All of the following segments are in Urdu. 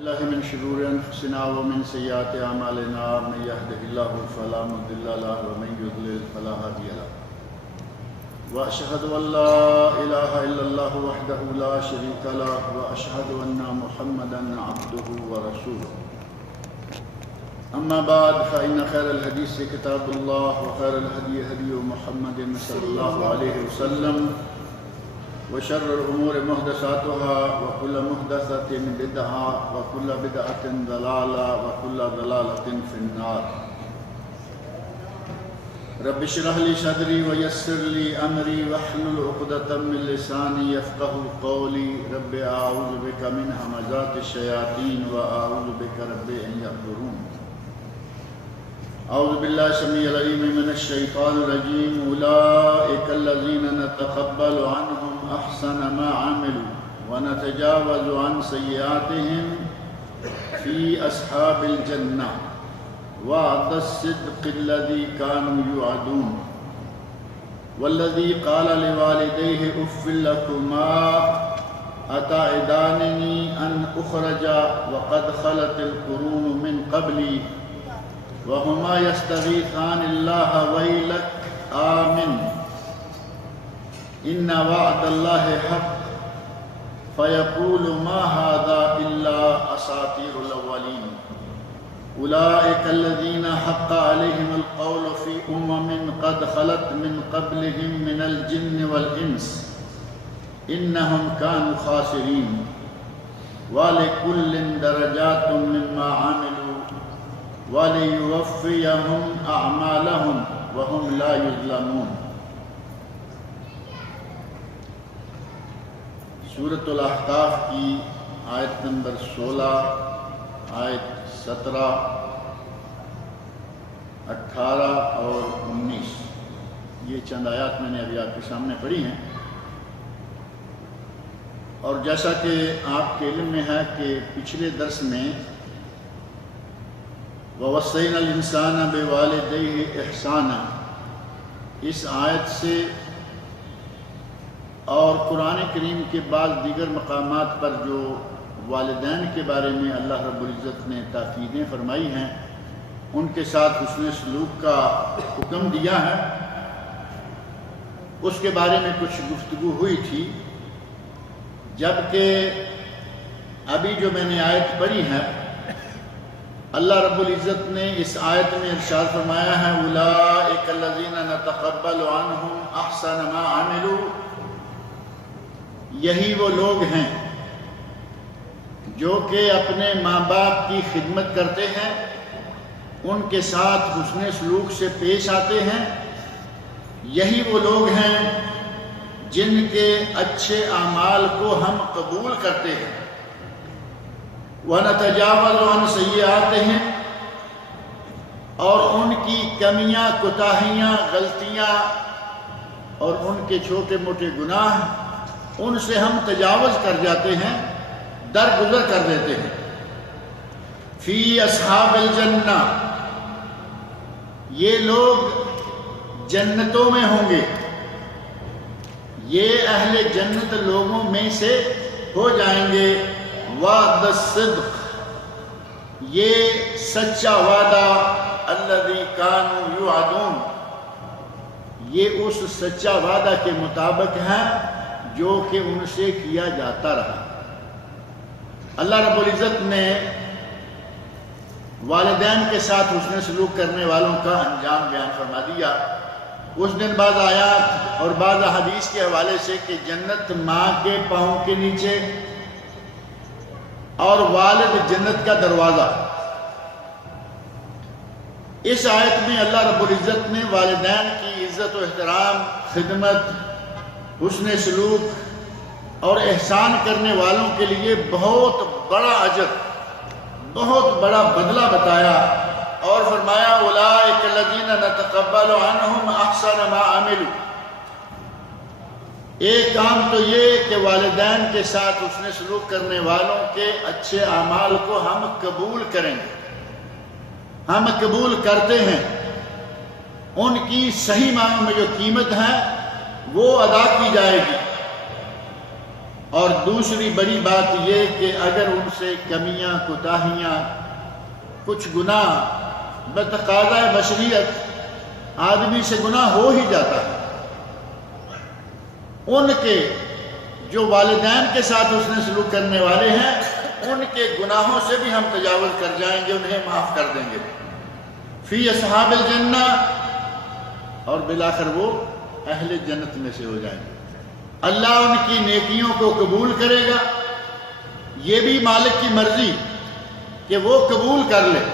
الله من شرور أنفسنا ومن سيئات أعمالنا من يهده الله فلا مضل له ومن يضلل فلا هادي له وأشهد أن لا إله إلا الله وحده لا شريك له وأشهد أن محمدا عبده ورسوله أما بعد فإن خير الحديث كتاب الله وخير الهدي هدي محمد صلى الله عليه وسلم وشر الأمور محدثاتها وكل محدثة بدعة وكل بدعة ضلالة وكل ضلالة في النار رب اشرح لي صدري ويسر لي أمري واحلل عقدة من لساني يفقهوا قولي رب أعوذ بك من همزات الشياطين وأعوذ بك رب أن يحضرون أعوذ بالله السميع العليم من الشيطان الرجيم أولئك الذين نتقبل عنهم أحسن ما عملوا ونتجاوز عن سيئاتهم في أصحاب الجنة وعد الصدق الذي كانوا يوعدون والذي قال لوالديه أف لكما أتعدانني أن أخرج وقد خلت القرون من قبلي وهما يستغيثان الله ويلك آمن إن وعد الله حق فيقول ما هذا إلا أساطير الأولين أولئك الذين حق عليهم القول في قد خلت من قبلهم من الجن والإنس إنهم كانوا خاسرين ولكل درجات مما عملوا وَلِيُوَفِّيَهُمْ أَعْمَالَهُمْ وَهُمْ لَا يُظْلَمُونَ سورۃ الاحقاف کی آیت نمبر 16 آیت 17 18 اور 19 یہ چند آیات میں نے ابھی آپ کے سامنے پڑھی ہیں، اور جیسا کہ آپ کے علم میں ہے کہ پچھلے درس میں وَوَصَّيْنَا الْإِنسَانَ بِوَالِدَيْهِ إِحْسَانًا اس آیت سے اور قرآن کریم کے بعض دیگر مقامات پر جو والدین کے بارے میں اللہ رب العزت نے تاکیدیں فرمائی ہیں ان کے ساتھ حسن سلوک کا حکم دیا ہے، اس کے بارے میں کچھ گفتگو ہوئی تھی، جبکہ ابھی جو میں نے آیت پڑھی ہے اللہ رب العزت نے اس آیت میں ارشاد فرمایا ہے اولئک الذین نتقبل عنہم احسن ما عملوا، یہی وہ لوگ ہیں جو کہ اپنے ماں باپ کی خدمت کرتے ہیں، ان کے ساتھ حسن سلوک سے پیش آتے ہیں، یہی وہ لوگ ہیں جن کے اچھے اعمال کو ہم قبول کرتے ہیں، وَنَتَجَاوَزُ عَنْ سَيِّئَاتِهِمْ اور ان کی کمیاں، کوتاہیاں، غلطیاں اور ان کے چھوٹے موٹے گناہ ان سے ہم تجاوز کر جاتے ہیں، درگزر کر دیتے ہیں۔ فی اصحاب الجنہ، یہ لوگ جنتوں میں ہوں گے، یہ اہل جنت لوگوں میں سے ہو جائیں گے۔ وعد الصدق، یہ سچا وعدہ، الذی کانوا یوعدون، یہ اس سچا وعدہ کے مطابق ہے جو کہ ان سے کیا جاتا رہا۔ اللہ رب العزت نے والدین کے ساتھ حسن سلوک کرنے والوں کا انجام بیان فرما دیا۔ اس دن بعض آیات اور بعض احادیث کے حوالے سے کہ جنت ماں کے پاؤں کے نیچے اور والد جنت کا دروازہ، اس آیت میں اللہ رب العزت نے والدین کی عزت و احترام، خدمت، حسن سلوک اور احسان کرنے والوں کے لیے بہت بڑا اجر، بہت بڑا بدلہ بتایا، اور فرمایا اولئک الذین نتقبل عنہم احسن ما عملوا۔ ایک کام تو یہ کہ والدین کے ساتھ حسن سلوک کرنے والوں کے اچھے اعمال کو ہم قبول کریں گے، ہم قبول کرتے ہیں، ان کی صحیح معنوں میں جو قیمت ہے وہ ادا کی جائے گی۔ اور دوسری بڑی بات یہ کہ اگر ان سے کمیاں کوتاہیاں کچھ گناہ بتقاضۂ بشریت آدمی سے گناہ ہو ہی جاتا ہے، ان کے جو والدین کے ساتھ اس نے سلوک کرنے والے ہیں ان کے گناہوں سے بھی ہم تجاوز کر جائیں گے، انہیں معاف کر دیں گے، فی اصحاب الجنہ، اور بالآخر وہ اہل جنت میں سے ہو جائیں گے۔ اللہ ان کی نیکیوں کو قبول کرے گا، یہ بھی مالک کی مرضی کہ وہ قبول کر لے۔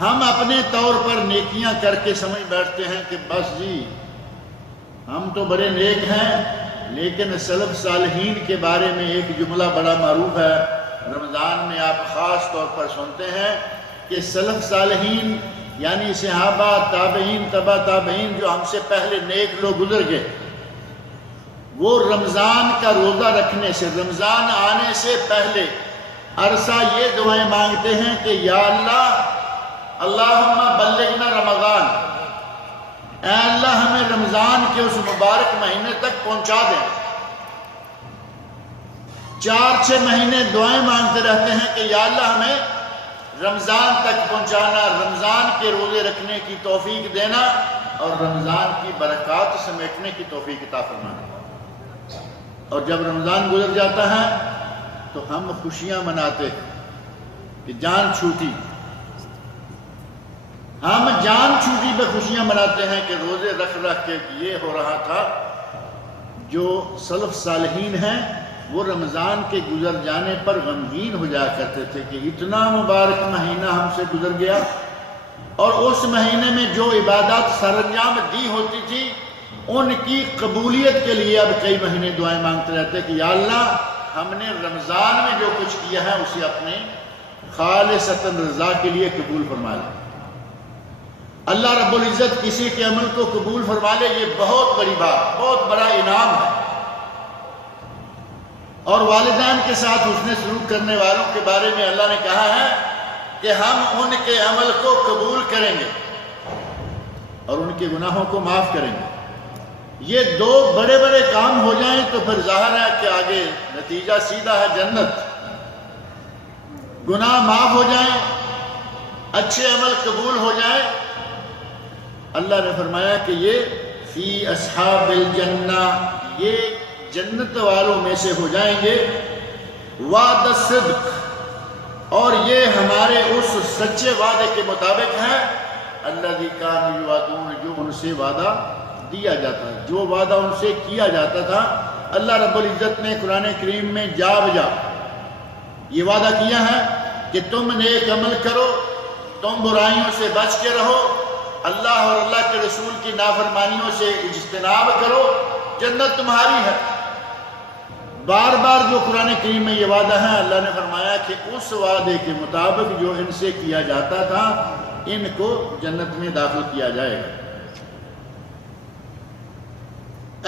ہم اپنے طور پر نیکیاں کر کے سمجھ بیٹھتے ہیں کہ بس جی ہم تو بڑے نیک ہیں، لیکن سلف صالحین کے بارے میں ایک جملہ بڑا معروف ہے، رمضان میں آپ خاص طور پر سنتے ہیں کہ سلف صالحین یعنی صحابہ، تابعین، تبع تابعین، جو ہم سے پہلے نیک لوگ گزر گئے، وہ رمضان کا روزہ رکھنے سے، رمضان آنے سے پہلے عرصہ یہ دعائیں مانگتے ہیں کہ یا اللہ اللہم بلغنا رمضان، اے اللہ ہمیں رمضان کے اس مبارک مہینے تک پہنچا دیں۔ 4-6 مہینے دعائیں مانگتے رہتے ہیں کہ یا اللہ ہمیں رمضان تک پہنچانا، رمضان کے روزے رکھنے کی توفیق دینا اور رمضان کی برکات سمیٹنے کی توفیق عطا فرمانا۔ اور جب رمضان گزر جاتا ہے تو ہم خوشیاں مناتے ہیں کہ جان چھوٹی، ہم جان چھوٹی پہ خوشیاں مناتے ہیں کہ روزے رکھ رکھ کے یہ ہو رہا تھا۔ جو سلف صالحین ہیں وہ رمضان کے گزر جانے پر غمگین ہو جایا کرتے تھے کہ اتنا مبارک مہینہ ہم سے گزر گیا، اور اس مہینے میں جو عبادات سر انجام دی ہوتی تھی ان کی قبولیت کے لیے اب کئی مہینے دعائیں مانگتے رہتے کہ یا اللہ ہم نے رمضان میں جو کچھ کیا ہے اسے اپنے خالصتاً رضا کے لیے قبول فرما لے۔ اللہ رب العزت کسی کے عمل کو قبول فرما لے، یہ بہت بڑی بات، بہت بڑا انعام ہے۔ اور والدین کے ساتھ حسن سلوک کرنے والوں کے بارے میں اللہ نے کہا ہے کہ ہم ان کے عمل کو قبول کریں گے اور ان کے گناہوں کو معاف کریں گے۔ یہ دو بڑے بڑے کام ہو جائیں تو پھر ظاہر ہے کہ آگے نتیجہ سیدھا ہے، جنت۔ گناہ معاف ہو جائیں، اچھے عمل قبول ہو جائیں، اللہ نے فرمایا کہ یہ فی اصحاب الجنہ، یہ جنت والوں میں سے ہو جائیں گے، وعد الصدق، اور یہ ہمارے اس سچے وعدے کے مطابق ہے، الذی کانوا یوعدون، جو ان سے وعدہ دیا جاتا ہے، جو وعدہ ان سے کیا جاتا تھا۔ اللہ رب العزت نے قرآن کریم میں جا بجا یہ وعدہ کیا ہے کہ تم نیک عمل کرو، تم برائیوں سے بچ کے رہو، اللہ اور اللہ کے رسول کی نافرمانیوں سے اجتناب کرو، جنت تمہاری ہے۔ بار بار جو قرآن کریم میں یہ وعدہ ہے، اللہ نے فرمایا کہ اس وعدے کے مطابق جو ان سے کیا جاتا تھا ان کو جنت میں داخل کیا جائے گا۔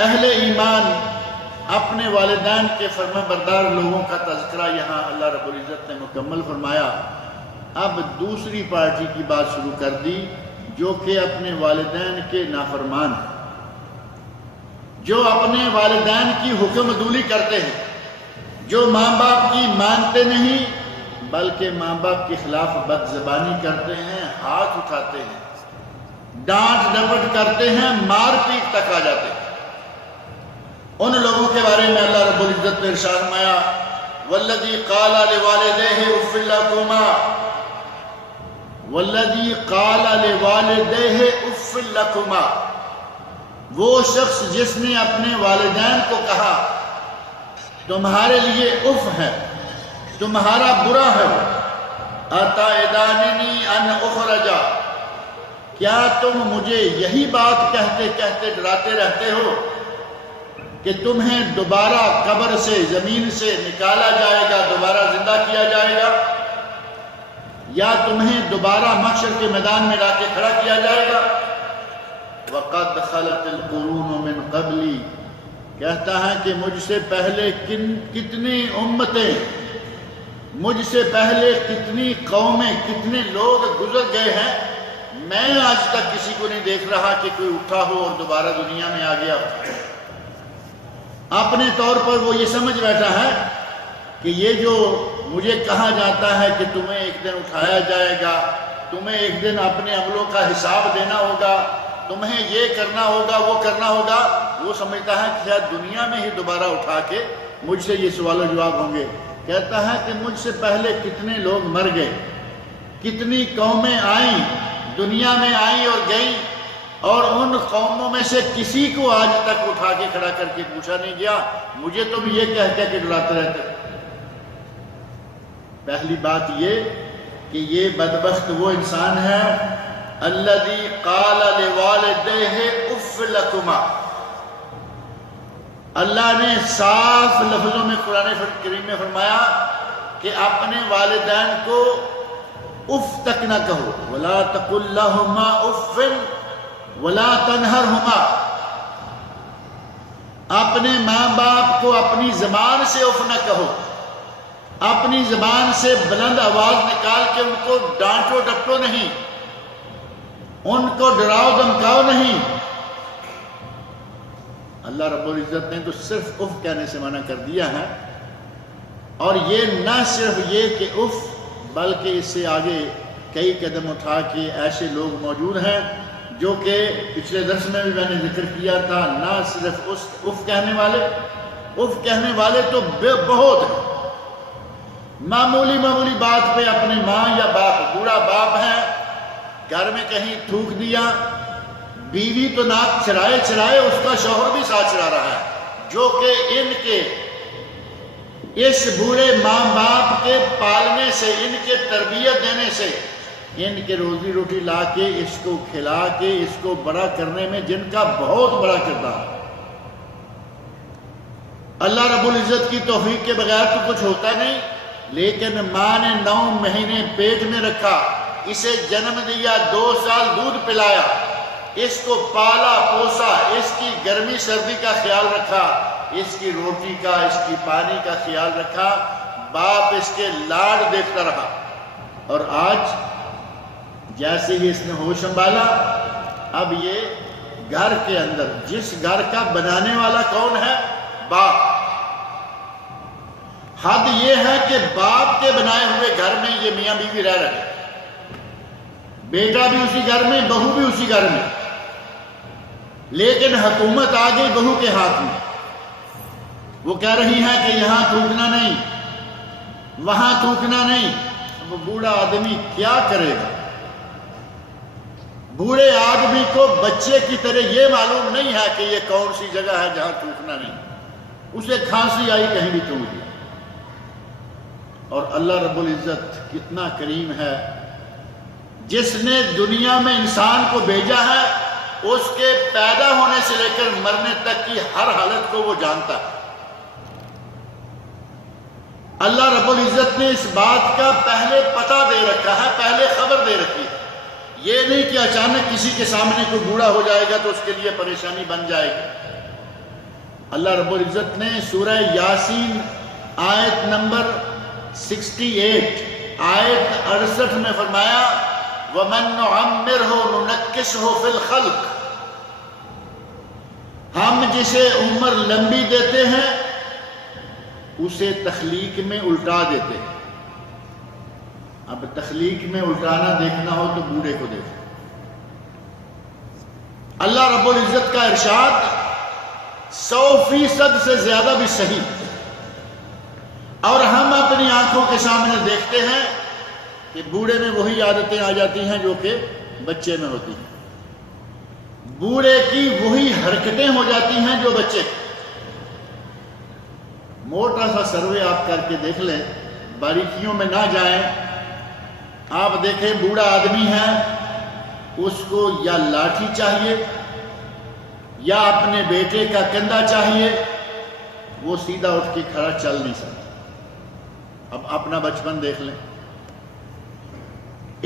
اہل ایمان اپنے والدین کے فرما بردار لوگوں کا تذکرہ یہاں اللہ رب العزت نے مکمل فرمایا۔ اب دوسری پارٹی کی بات شروع کر دی جو کہ اپنے والدین کے نافرمان ہیں، جو اپنے والدین کی حکم عدولی کرتے ہیں، جو ماں باپ کی مانتے نہیں بلکہ ماں باپ کے خلاف بد زبانی کرتے ہیں، ہاتھ اٹھاتے ہیں، ڈانٹ ڈپٹ کرتے ہیں، مار پیٹ تک آ جاتے ہیں۔ ان لوگوں کے بارے میں اللہ رب العزت نے ارشاد فرمایا والذی قال لوالدیہ اف لکما، والذی قال لوالدیہ اف لکما، وہ شخص جس نے اپنے والدین کو کہا تمہارے لیے اف ہے، تمہارا برا ہے، اتعداننی ان اخرج، کیا تم مجھے یہی بات کہتے کہتے ڈراتے رہتے ہو کہ تمہیں دوبارہ قبر سے، زمین سے نکالا جائے گا، دوبارہ زندہ کیا جائے گا، یا تمہیں دوبارہ محشر کے میدان میں لا کے کھڑا کیا جائے گا؟ وَقَدْ خَلَتِ الْقُرُونُ مِنْ قَبْلِي، کہتا ہے کہ مجھ سے پہلے کتنی امتیں، مجھ سے پہلے کتنی قومیں، کتنے لوگ گزر گئے ہیں، میں آج تک کسی کو نہیں دیکھ رہا کہ کوئی اٹھا ہو اور دوبارہ دنیا میں آ گیا۔ اپنے طور پر وہ یہ سمجھ بیٹھا ہے کہ یہ جو مجھے کہا جاتا ہے کہ تمہیں ایک دن اٹھایا جائے گا، تمہیں ایک دن اپنے عملوں کا حساب دینا ہوگا، تمہیں یہ کرنا ہوگا وہ کرنا ہوگا، وہ سمجھتا ہے کہ شاید دنیا میں ہی دوبارہ اٹھا کے مجھ سے یہ سوال و جواب ہوں گے۔ کہتا ہے کہ مجھ سے پہلے کتنے لوگ مر گئے، کتنی قومیں آئیں، دنیا میں آئیں اور گئیں، اور ان قوموں میں سے کسی کو آج تک اٹھا کے کھڑا کر کے پوچھا نہیں گیا، مجھے تو بھی یہ کہہ کے ڈراتے رہتے۔ پہلی بات یہ کہ یہ بدبخت وہ انسان ہے الذی قال لوالدیہ اف لکما، اللہ نے صاف لفظوں میں قرآن کریم میں فرمایا کہ اپنے والدین کو اف تک نہ کہو، ولا تقل لہما اف ولا تنہرہما، اپنے ماں باپ کو اپنی زبان سے اف نہ کہو، اپنی زبان سے بلند آواز نکال کے ان کو ڈانٹو ڈپٹو نہیں، ان کو ڈراؤ دھمکاؤ نہیں۔ اللہ رب العزت نے تو صرف اف کہنے سے منع کر دیا ہے، اور یہ نہ صرف یہ کہ اف، بلکہ اس سے آگے کئی قدم اٹھا کے ایسے لوگ موجود ہیں جو کہ پچھلے درس میں بھی میں نے ذکر کیا تھا، نہ صرف اف کہنے والے تو بہت ہیں، معمولی بات پہ اپنی ماں یا باپ، بوڑھا باپ ہے، گھر میں کہیں تھوک دیا، بیوی تو ناک چرائے اس کا شوہر بھی ساتھ چڑھا رہا ہے، جو کہ ان کے اس بوڑھے ماں باپ کے پالنے سے، ان کے تربیت دینے سے، ان کے روزی روٹی لا کے اس کو کھلا کے اس کو بڑا کرنے میں جن کا بہت بڑا کردار۔ اللہ رب العزت کی توفیق کے بغیر تو کچھ ہوتا نہیں، لیکن ماں نے 9 مہینے پیٹ میں رکھا، اسے جنم دیا، 2 سال دودھ پلایا، اس کو پالا پوسا، اس کی گرمی سردی کا خیال رکھا، اس کی روٹی کا، اس کی پانی کا خیال رکھا، باپ اس کے لاڈ دیکھتا رہا، اور آج جیسے ہی اس نے ہوش سنبھالا، اب یہ گھر کے اندر، جس گھر کا بنانے والا کون ہے؟ باپ۔ حد یہ ہے کہ باپ کے بنائے ہوئے گھر میں یہ میاں بیوی رہ رہے، بیٹا بھی اسی گھر میں، بہو بھی اسی گھر میں، لیکن حکومت آ گئی بہو کے ہاتھ میں۔ وہ کہہ رہی ہے کہ یہاں تھوکنا نہیں، وہاں تھوکنا نہیں۔ وہ بوڑھا آدمی کیا کرے گا؟ بوڑھے آدمی کو بچے کی طرح یہ معلوم نہیں ہے کہ یہ کون سی جگہ ہے جہاں تھوکنا نہیں، اسے کھانسی آئی کہیں بھی تھوک دیا۔ اور اللہ رب العزت کتنا کریم ہے، جس نے دنیا میں انسان کو بھیجا ہے، اس کے پیدا ہونے سے لے کر مرنے تک کی ہر حالت کو وہ جانتا ہے۔ اللہ رب العزت نے اس بات کا پہلے پتہ دے رکھا ہے، پہلے خبر دے رکھی ہے۔ یہ نہیں کہ اچانک کسی کے سامنے کوئی بوڑھا ہو جائے گا تو اس کے لیے پریشانی بن جائے گی۔ اللہ رب العزت نے سورہ یاسین آیت نمبر 68 آیت 68 میں فرمایا وَمَن نُعَمِّرْهُ نُنَكِّسْهُ فِي الْخَلْقِ، ہم جسے عمر لمبی دیتے ہیں اسے تخلیق میں الٹا دیتے ہیں۔ اب تخلیق میں الٹانا دیکھنا ہو تو بوڑھے کو دیکھو۔ اللہ رب العزت کا ارشاد 100% سے زیادہ بھی صحیح، اور ہم اپنی آنکھوں کے سامنے دیکھتے ہیں کہ بوڑھے میں وہی عادتیں آ جاتی ہیں جو کہ بچے میں ہوتی ہیں، بوڑھے کی وہی حرکتیں ہو جاتی ہیں جو بچے۔ موٹا سا سروے آپ کر کے دیکھ لیں، باریکیوں میں نہ جائیں۔ آپ دیکھیں بوڑھا آدمی ہے، اس کو یا لاٹھی چاہیے یا اپنے بیٹے کا کندھا چاہیے، وہ سیدھا اٹھ کے کھڑا چل نہیں سکتا۔ اب اپنا بچپن دیکھ لیں،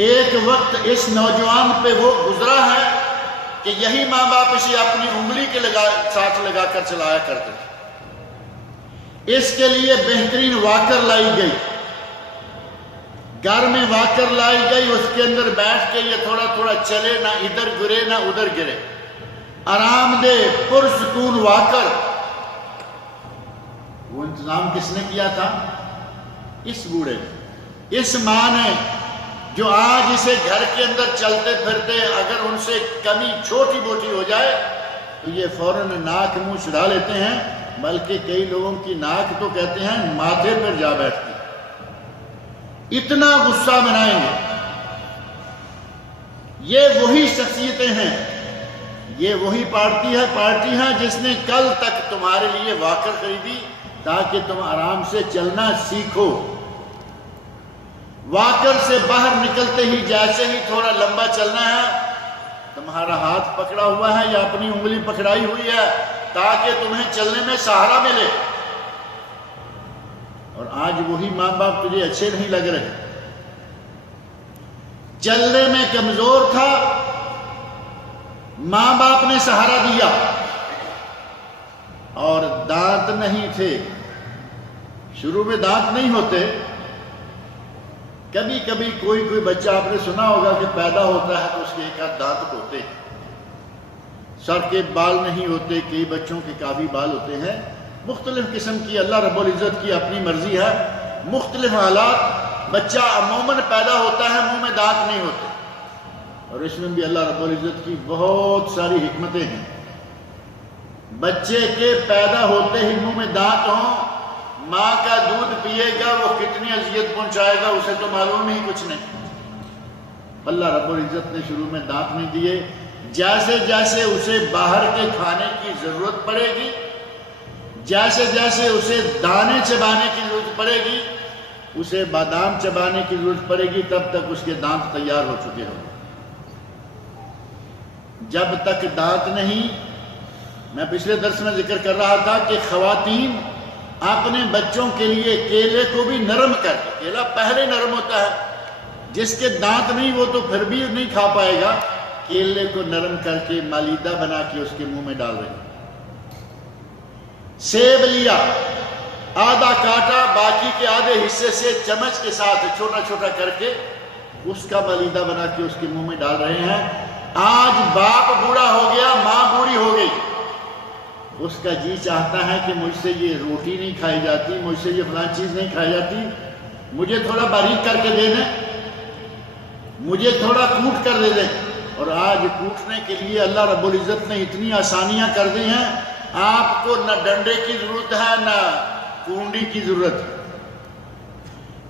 ایک وقت اس نوجوان پہ وہ گزرا ہے کہ یہی ماں باپ اسے اپنی انگلی کے ساتھ لگا کر چلایا کرتے تھے۔ اس کے لیے بہترین واکر لائی گئی، گھر میں واکر لائی گئی، اس کے اندر بیٹھ کے یہ تھوڑا تھوڑا چلے، نہ ادھر گرے نہ ادھر گرے، آرام دہ پرسکون واکر۔ وہ انتظام کس نے کیا تھا؟ اس بوڑھے نے، اس ماں نے، جو آج اسے گھر کے اندر چلتے پھرتے اگر ان سے کمی چھوٹی موٹی ہو جائے تو یہ فوراً ناک منہ چڑھا لیتے ہیں، بلکہ کئی لوگوں کی ناک تو کہتے ہیں ماتھے پر جا بیٹھتی، اتنا غصہ منائیں گے۔ یہ وہی شخصیتیں ہیں، یہ وہی پارٹی ہے جس نے کل تک تمہارے لیے واکر خریدی تاکہ تم آرام سے چلنا سیکھو۔ واکر سے باہر نکلتے ہی جیسے ہی تھوڑا لمبا چلنا ہے، تمہارا ہاتھ پکڑا ہوا ہے یا اپنی انگلی پکڑائی ہوئی ہے تاکہ تمہیں چلنے میں سہارا ملے۔ اور آج وہی ماں باپ تجھے اچھے نہیں لگ رہے، چلنے میں کمزور تھا، ماں باپ نے سہارا دیا، اور دانت نہیں تھے، شروع میں دانت نہیں ہوتے۔ کبھی کبھی کوئی بچہ آپ نے سنا ہوگا کہ پیدا ہوتا ہے تو اس کے ایک آدھ دانت ہوتے ہیں، سر کے بال نہیں ہوتے، کئی بچوں کے کافی بال ہوتے ہیں، مختلف قسم کی اللہ رب العزت کی اپنی مرضی ہے، مختلف حالات۔ بچہ عموماً پیدا ہوتا ہے منہ میں دانت نہیں ہوتے، اور اس میں بھی اللہ رب العزت کی بہت ساری حکمتیں ہیں۔ بچے کے پیدا ہوتے ہی منہ میں دانت ہوں، ماں کا دودھ پیے گا وہ کتنی اذیت پہنچائے گا اسے تو معلوم ہی کچھ نہیں۔ اللہ رب العزت نے شروع میں دانت نہیں دیے، جیسے جیسے اسے باہر کے کھانے کی ضرورت پڑے گی، جیسے جیسے اسے دانے چبانے کی ضرورت پڑے گی، اسے بادام چبانے کی ضرورت پڑے گی، تب تک اس کے دانت تیار ہو چکے ہوں۔ جب تک دانت نہیں، میں پچھلے درس میں ذکر کر رہا تھا کہ خواتین اپنے بچوں کے لیے کیلے کو بھی نرم کر کے، کیلا پہلے نرم ہوتا ہے، جس کے دانت نہیں وہ تو پھر بھی نہیں کھا پائے گا، کیلے کو نرم کر کے مالیدہ بنا کے اس کے منہ میں ڈال رہے ہیں۔ سیب لیا، آدھا کاٹا، باقی کے آدھے حصے سے چمچ کے ساتھ چھوٹا چھوٹا کر کے اس کا مالیدہ بنا کے اس کے منہ میں ڈال رہے ہیں۔ آج باپ بوڑھا ہو گیا، ماں بوڑھی ہو گئی، اس کا جی چاہتا ہے کہ مجھ سے یہ روٹی نہیں کھائی جاتی، مجھ سے یہ فلاں چیز نہیں کھائی جاتی، مجھے تھوڑا باریک کر کے دے دیں، مجھے تھوڑا کوٹ کر دے دیں۔ اور آج کوٹنے کے لیے اللہ رب العزت نے اتنی آسانیاں کر دی ہیں، آپ کو نہ ڈنڈے کی ضرورت ہے، نہ کونڈی کی ضرورت ہے،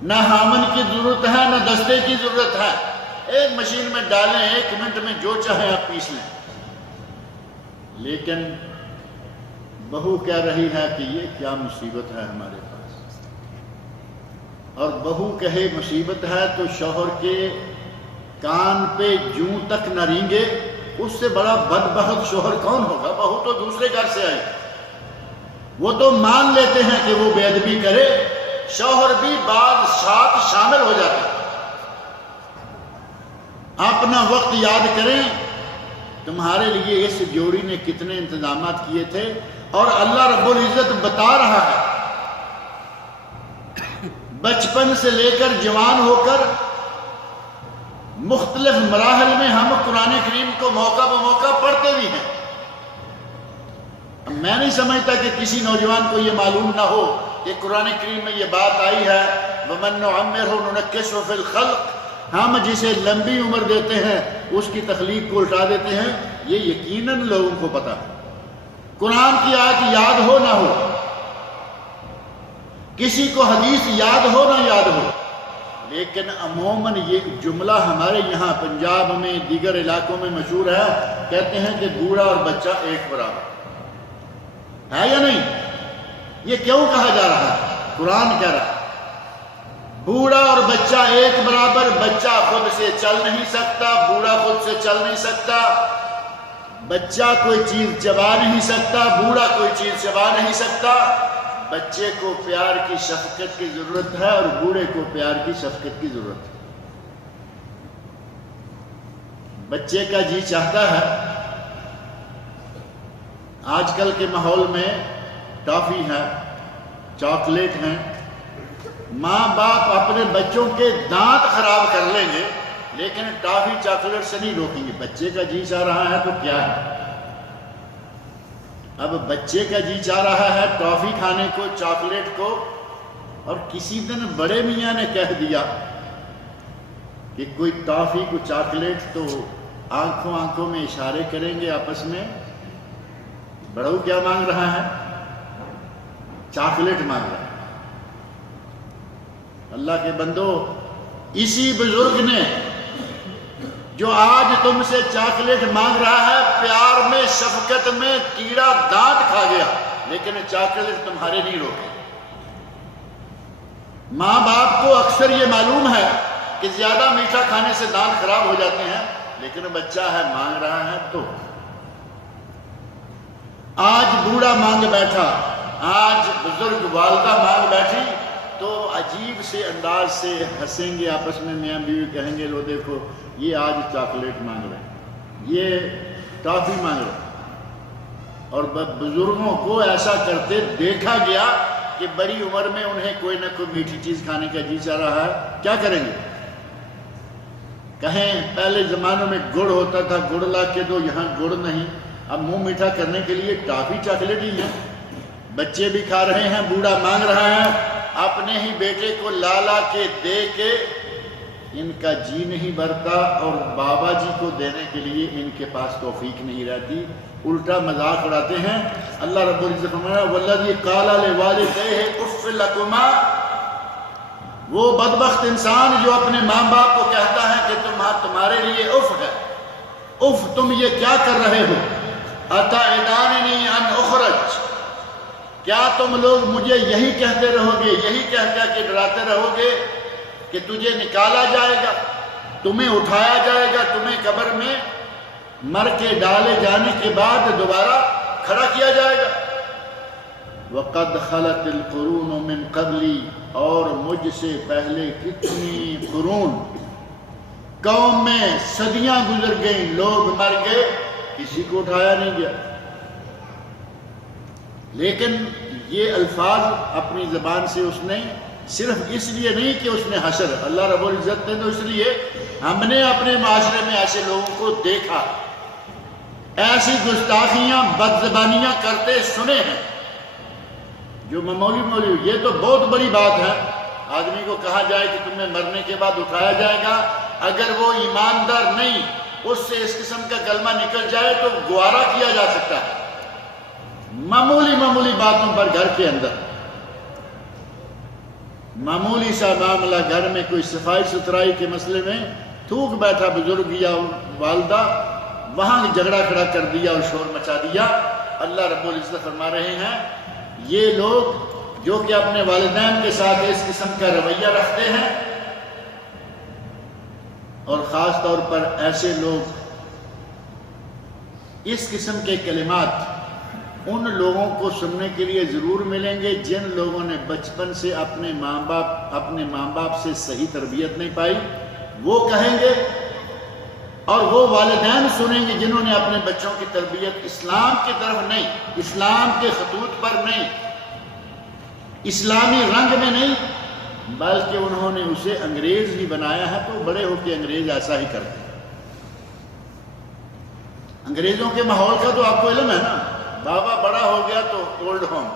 نہ ہامن کی ضرورت ہے، نہ دستے کی ضرورت ہے، ایک مشین میں ڈالیں، 1 منٹ میں جو چاہیں آپ پیس لیں۔ لیکن بہو کہہ رہی ہے کہ یہ کیا مصیبت ہے ہمارے پاس، اور بہو کہے مصیبت ہے تو شوہر کے کان پہ جوں تک نہ رینگے، اس سے بڑا بدبخت شوہر کون ہوگا؟ بہو تو دوسرے گھر سے آئی، وہ تو مان لیتے ہیں کہ وہ بے ادبی کرے، شوہر بھی بعض ساتھ شامل ہو جاتے ہیں۔ اپنا وقت یاد کریں، تمہارے لیے اس جوڑی نے کتنے انتظامات کیے تھے، اور اللہ رب العزت بتا رہا ہے بچپن سے لے کر جوان ہو کر مختلف مراحل میں ہم قرآن کریم کو موقع بموقع پڑھتے بھی ہیں۔ میں نہیں سمجھتا کہ کسی نوجوان کو یہ معلوم نہ ہو کہ قرآن کریم میں یہ بات آئی ہے وَمَن نُعَمِّرْهُ نُنَكِّسْهُ فِي الْخَلْقِ، ہم جسے لمبی عمر دیتے ہیں اس کی تخلیق کو الٹا دیتے ہیں۔ یہ یقیناً لوگوں کو پتا ہے، قرآن کی آیت یاد ہو نہ ہو، کسی کو حدیث یاد ہو نہ یاد ہو، لیکن عموماً یہ جملہ ہمارے یہاں پنجاب میں دیگر علاقوں میں مشہور ہے، کہتے ہیں کہ بوڑھا اور بچہ ایک برابر ہے یا نہیں؟ یہ کیوں کہا جا رہا ہے؟ قرآن کہہ رہا ہے بوڑھا اور بچہ ایک برابر، بچہ خود سے چل نہیں سکتا، بوڑھا خود سے چل نہیں سکتا، بچہ کوئی چیز چبا نہیں سکتا، بوڑھا کوئی چیز چبا نہیں سکتا۔ بچے کو پیار کی شفقت کی ضرورت ہے اور بوڑھے کو پیار کی شفقت کی ضرورت ہے۔ بچے کا جی چاہتا ہے، آج کل کے ماحول میں ٹافی ہے، چاکلیٹ ہیں، ماں باپ اپنے بچوں کے دانت خراب کر لیں گے لیکن ٹافی چاکلیٹ سے نہیں روکیں گے۔ بچے کا جی چاہ رہا ہے تو کیا ہے، اب بچے کا جی چاہ رہا ہے ٹافی کھانے کو، چاکلیٹ کو، اور کسی دن بڑے میاں نے کہہ دیا کہ کوئی ٹافی کو چاکلیٹ، تو آنکھوں آنکھوں میں اشارے کریں گے آپس میں، بڑو کیا مانگ رہا ہے؟ چاکلیٹ مانگ رہا ہے۔ اللہ کے بندو، اسی بزرگ نے جو آج تم سے چاکلیٹ مانگ رہا ہے، پیار میں شفقت میں کیڑا دانت کھا گیا، لیکن چاکلیٹ تمہارے نہیں روکے۔ ماں باپ کو اکثر یہ معلوم ہے کہ زیادہ میٹھا کھانے سے دانت خراب ہو جاتے ہیں، لیکن بچہ ہے مانگ رہا ہے تو۔ آج بوڑھا مانگ بیٹھا، آج بزرگ والدہ مانگ بیٹھی، تو عجیب سے انداز سے ہنسیں گے آپس میں، میاں بیوی کہیں گے لو دیکھو یہ آج چاکلیٹ مانگ رہے ہیں، یہ ٹافی مانگ رہے ہیں۔ اور بزرگوں کو ایسا کرتے دیکھا گیا کہ بڑی عمر میں انہیں کوئی نہ کوئی میٹھی چیز کھانے کا جی چاہ رہا ہے، کیا کریں گے؟ کہیں پہلے زمانوں میں گڑ ہوتا تھا، گڑ لا کے دو، یہاں گڑ نہیں، اب منہ میٹھا کرنے کے لیے ٹافی چاکلیٹ ہی ہیں، بچے بھی کھا رہے ہیں، بوڑھا مانگ رہا ہے، اپنے ہی بیٹے کو لا لا کے دے کے ان کا جی نہیں بھرتا، اور بابا جی کو دینے کے لیے ان کے پاس توفیق نہیں رہتی، الٹا مذاق اڑاتے ہیں۔ اللہ رب العزت فرمایا والذی قال لوالدیہ اف لکما، وہ بدبخت انسان جو اپنے ماں باپ کو کہتا ہے کہ تمہارے لیے اف ہے، اف تم یہ کیا کر رہے ہو، اتعداننی ان اخرج، کیا تم لوگ مجھے یہی کہتے رہو گے، یہی کہہ کے ڈراتے رہو گے کہ تجھے نکالا جائے گا، تمہیں اٹھایا جائے گا، تمہیں قبر میں مر کے ڈالے جانے کے بعد دوبارہ کھڑا کیا جائے گا۔ وَقَدْ خَلَتِ الْقُرُونُ مِنْ قَبْلِي، اور مجھ سے پہلے کتنی قرون قوم میں صدیاں گزر گئیں، لوگ مر گئے، کسی کو اٹھایا نہیں گیا۔ لیکن یہ الفاظ اپنی زبان سے اس نے صرف اس لیے نہیں کہ اس نے حشر، اللہ رب العزت نے تو اس لیے ہم نے اپنے معاشرے میں ایسے لوگوں کو دیکھا، ایسی گستاخیاں بدزبانیاں کرتے سنے ہیں جو معمولی، یہ تو بہت بڑی بات ہے۔ آدمی کو کہا جائے کہ تمہیں مرنے کے بعد اٹھایا جائے گا، اگر وہ ایماندار نہیں، اس سے اس قسم کا کلمہ نکل جائے تو گوارا کیا جا سکتا ہے۔ معمولی باتوں پر گھر کے اندر معمولی سا معاملہ، گھر میں کوئی صفائی ستھرائی کے مسئلے میں تھوک بیٹھا بزرگ یا والدہ، وہاں جھگڑا کھڑا کر دیا اور شور مچا دیا۔ اللہ رب العزت فرما رہے ہیں یہ لوگ جو کہ اپنے والدین کے ساتھ اس قسم کا رویہ رکھتے ہیں، اور خاص طور پر ایسے لوگ اس قسم کے کلمات ان لوگوں کو سننے کے لیے ضرور ملیں گے جن لوگوں نے بچپن سے اپنے ماں باپ سے صحیح تربیت نہیں پائی، وہ کہیں گے، اور وہ والدین سنیں گے جنہوں نے اپنے بچوں کی تربیت اسلام کی طرف نہیں، اسلام کے خطوط پر نہیں، اسلامی رنگ میں نہیں، بلکہ انہوں نے اسے انگریز ہی بنایا ہے، تو بڑے ہو کے انگریز ایسا ہی کرتے ہیں۔ انگریزوں کے ماحول کا تو آپ کو علم ہے نا، بابا بڑا ہو گیا تو اولڈ ہوم،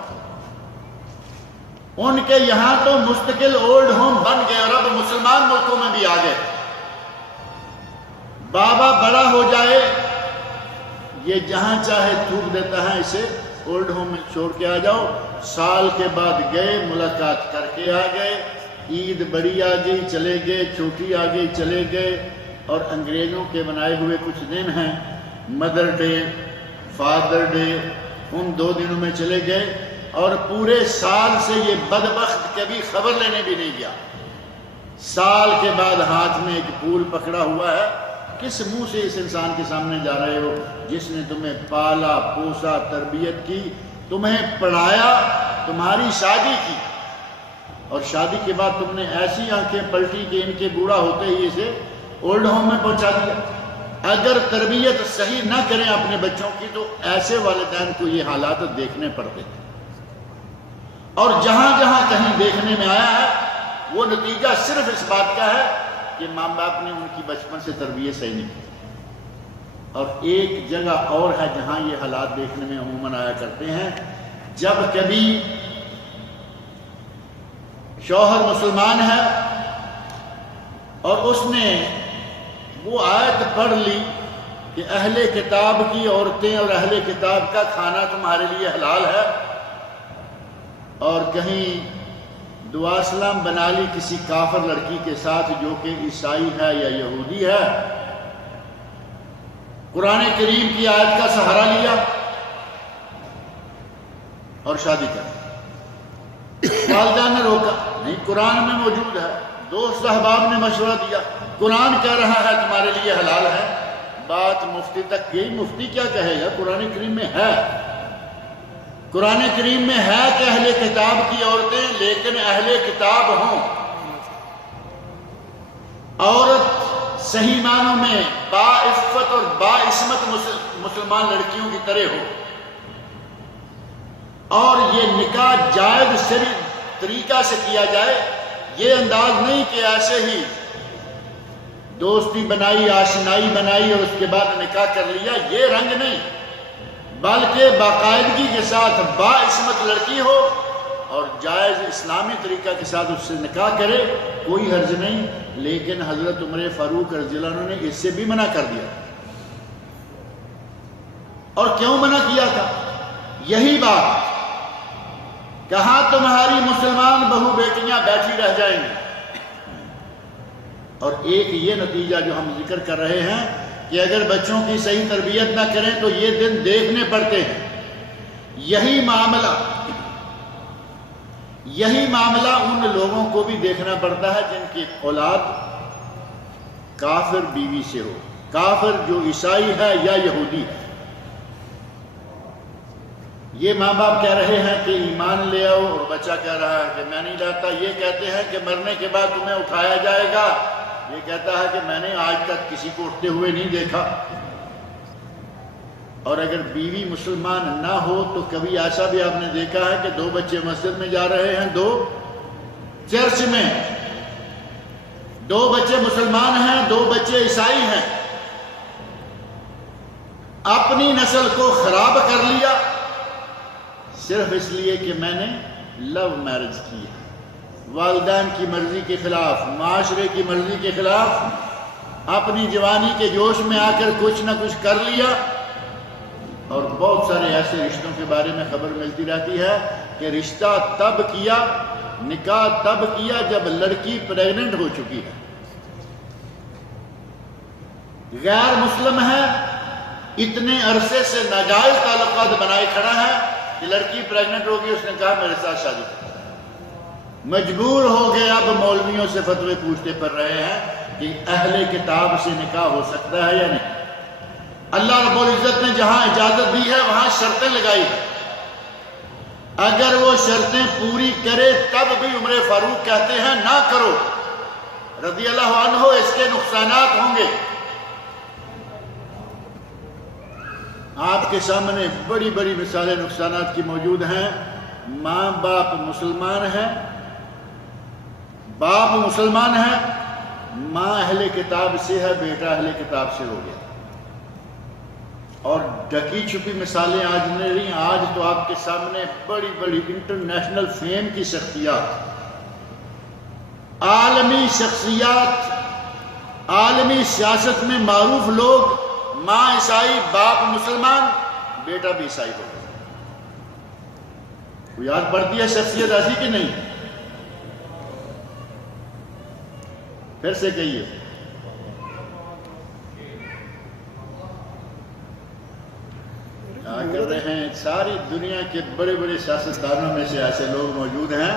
ان کے یہاں تو مستقل اولڈ ہوم بن گئے، اور اب مسلمان ملکوں میں بھی آ گئے۔ بابا بڑا ہو جائے، یہ جہاں چاہے تھوک دیتا ہے، اسے اولڈ ہوم میں چھوڑ کے آ جاؤ، سال کے بعد گئے، ملاقات کر کے آ گئے، عید بڑی آ گئی چلے گئے، چھوٹی آ گئی چلے گئے، اور انگریزوں کے بنائے ہوئے کچھ دن ہیں، مدر ڈے، فادر ڈے، ان 2 دنوں میں چلے گئے، اور پورے سال سے یہ بدبخت کبھی خبر لینے بھی نہیں گیا۔ سال کے بعد ہاتھ میں ایک پھول پکڑا ہوا ہے، کس منہ سے اس انسان کے سامنے جا رہے ہو جس نے تمہیں پالا پوسا، تربیت کی، تمہیں پڑھایا، تمہاری شادی کی، اور شادی کے بعد تم نے ایسی آنکھیں پلٹی کہ ان کے بوڑھا ہوتے ہی اسے اولڈ ہوم میں پہنچا دیا۔ اگر تربیت صحیح نہ کریں اپنے بچوں کی تو ایسے والدین کو یہ حالات دیکھنے پڑتے تھے، اور جہاں جہاں کہیں دیکھنے میں آیا ہے وہ نتیجہ صرف اس بات کا ہے کہ ماں باپ نے ان کی بچپن سے تربیت صحیح نہیں کی۔ اور ایک جگہ اور ہے جہاں یہ حالات دیکھنے میں عموماً آیا کرتے ہیں، جب کبھی شوہر مسلمان ہے اور اس نے وہ آیت پڑھ لی کہ اہل کتاب کی عورتیں اور اہل کتاب کا کھانا تمہارے لیے حلال ہے، اور کہیں دعا سلام بنا لی کسی کافر لڑکی کے ساتھ جو کہ عیسائی ہے یا یہودی ہے، قرآن کریم کی آیت کا سہارا لیا اور شادی کر، والدین نے روکا نہیں، قرآن میں موجود ہے، دوست احباب نے مشورہ دیا، قرآن کہہ رہا ہے تمہارے لیے حلال ہے، بات مفتی تک گئی، مفتی کیا کہے گا، قرآن کریم میں ہے، قرآن کریم میں ہے کہ اہل کتاب کی عورتیں، لیکن اہل کتاب ہوں، عورت صحیح معنوں میں باعفت اور باعصمت مسلمان لڑکیوں کی طرح ہو، اور یہ نکاح جائز شرعی طریقہ سے کیا جائے، یہ انداز نہیں کہ ایسے ہی دوستی بنائی، آشنائی بنائی اور اس کے بعد نکاح کر لیا، یہ رنگ نہیں، بلکہ باقاعدگی کے ساتھ باعصمت لڑکی ہو اور جائز اسلامی طریقہ کے ساتھ اس سے نکاح کرے، کوئی حرج نہیں، لیکن حضرت عمر فاروق رضی اللہ عنہ نے اس سے بھی منع کر دیا، اور کیوں منع کیا تھا؟ یہی بات، کہاں تمہاری مسلمان بہو بیٹیاں بیٹھی رہ جائیں گی، اور ایک یہ نتیجہ جو ہم ذکر کر رہے ہیں کہ اگر بچوں کی صحیح تربیت نہ کریں تو یہ دن دیکھنے پڑتے ہیں، یہی معاملہ ان لوگوں کو بھی دیکھنا پڑتا ہے جن کی اولاد کافر بیوی سے ہو، کافر جو عیسائی ہے یا یہودی ہے، یہ ماں باپ کہہ رہے ہیں کہ ایمان لے آؤ اور بچہ کہہ رہا ہے کہ میں نہیں لاتا، یہ کہتے ہیں کہ مرنے کے بعد تمہیں اٹھایا جائے گا، یہ کہتا ہے کہ میں نے آج تک کسی کو اٹھتے ہوئے نہیں دیکھا، اور اگر بیوی مسلمان نہ ہو تو کبھی ایسا بھی آپ نے دیکھا ہے کہ 2 بچے مسجد میں جا رہے ہیں، 2 چرچ میں، 2 بچے مسلمان ہیں، 2 بچے عیسائی ہیں، اپنی نسل کو خراب کر لیا صرف اس لیے کہ میں نے لو میرج کی ہے، والدین کی مرضی کے خلاف، معاشرے کی مرضی کے خلاف، اپنی جوانی کے جوش میں آ کر کچھ نہ کچھ کر لیا، اور بہت سارے ایسے رشتوں کے بارے میں خبر ملتی رہتی ہے کہ رشتہ تب کیا، نکاح تب کیا جب لڑکی پریگننٹ ہو چکی ہے، غیر مسلم ہے، اتنے عرصے سے ناجائز تعلقات بنائے کھڑا ہے کہ لڑکی پریگننٹ ہوگی، اس نے کہا میرے ساتھ شادی کر، مجبور ہو گئے، اب مولویوں سے فتوے پوچھتے پھر رہے ہیں کہ اہل کتاب سے نکاح ہو سکتا ہے یا نہیں۔ اللہ رب العزت نے جہاں اجازت دی ہے وہاں شرطیں لگائی ہیں، اگر وہ شرطیں پوری کرے تب بھی عمر فاروق کہتے ہیں نہ کرو، رضی اللہ عنہ، اس کے نقصانات ہوں گے۔ آپ کے سامنے بڑی بڑی مثالیں نقصانات کی موجود ہیں، ماں باپ مسلمان ہیں، باپ مسلمان ہے، ماں اہل کتاب سے ہے، بیٹا اہل کتاب سے ہو گیا، اور ڈکی چھپی مثالیں آج نہیں رہی، آج تو آپ کے سامنے بڑی بڑی انٹرنیشنل فیم کی شخصیات، عالمی شخصیات، عالمی سیاست میں معروف لوگ، ماں عیسائی، باپ مسلمان، بیٹا بھی عیسائی ہو گیا۔ کوئی یاد پڑتی ہے شخصیت ایسی کہ نہیں؟ پھر سے کہیے، کر رہے ہیں، ساری دنیا کے بڑے بڑے سیاستدانوں میں سے ایسے لوگ موجود ہیں۔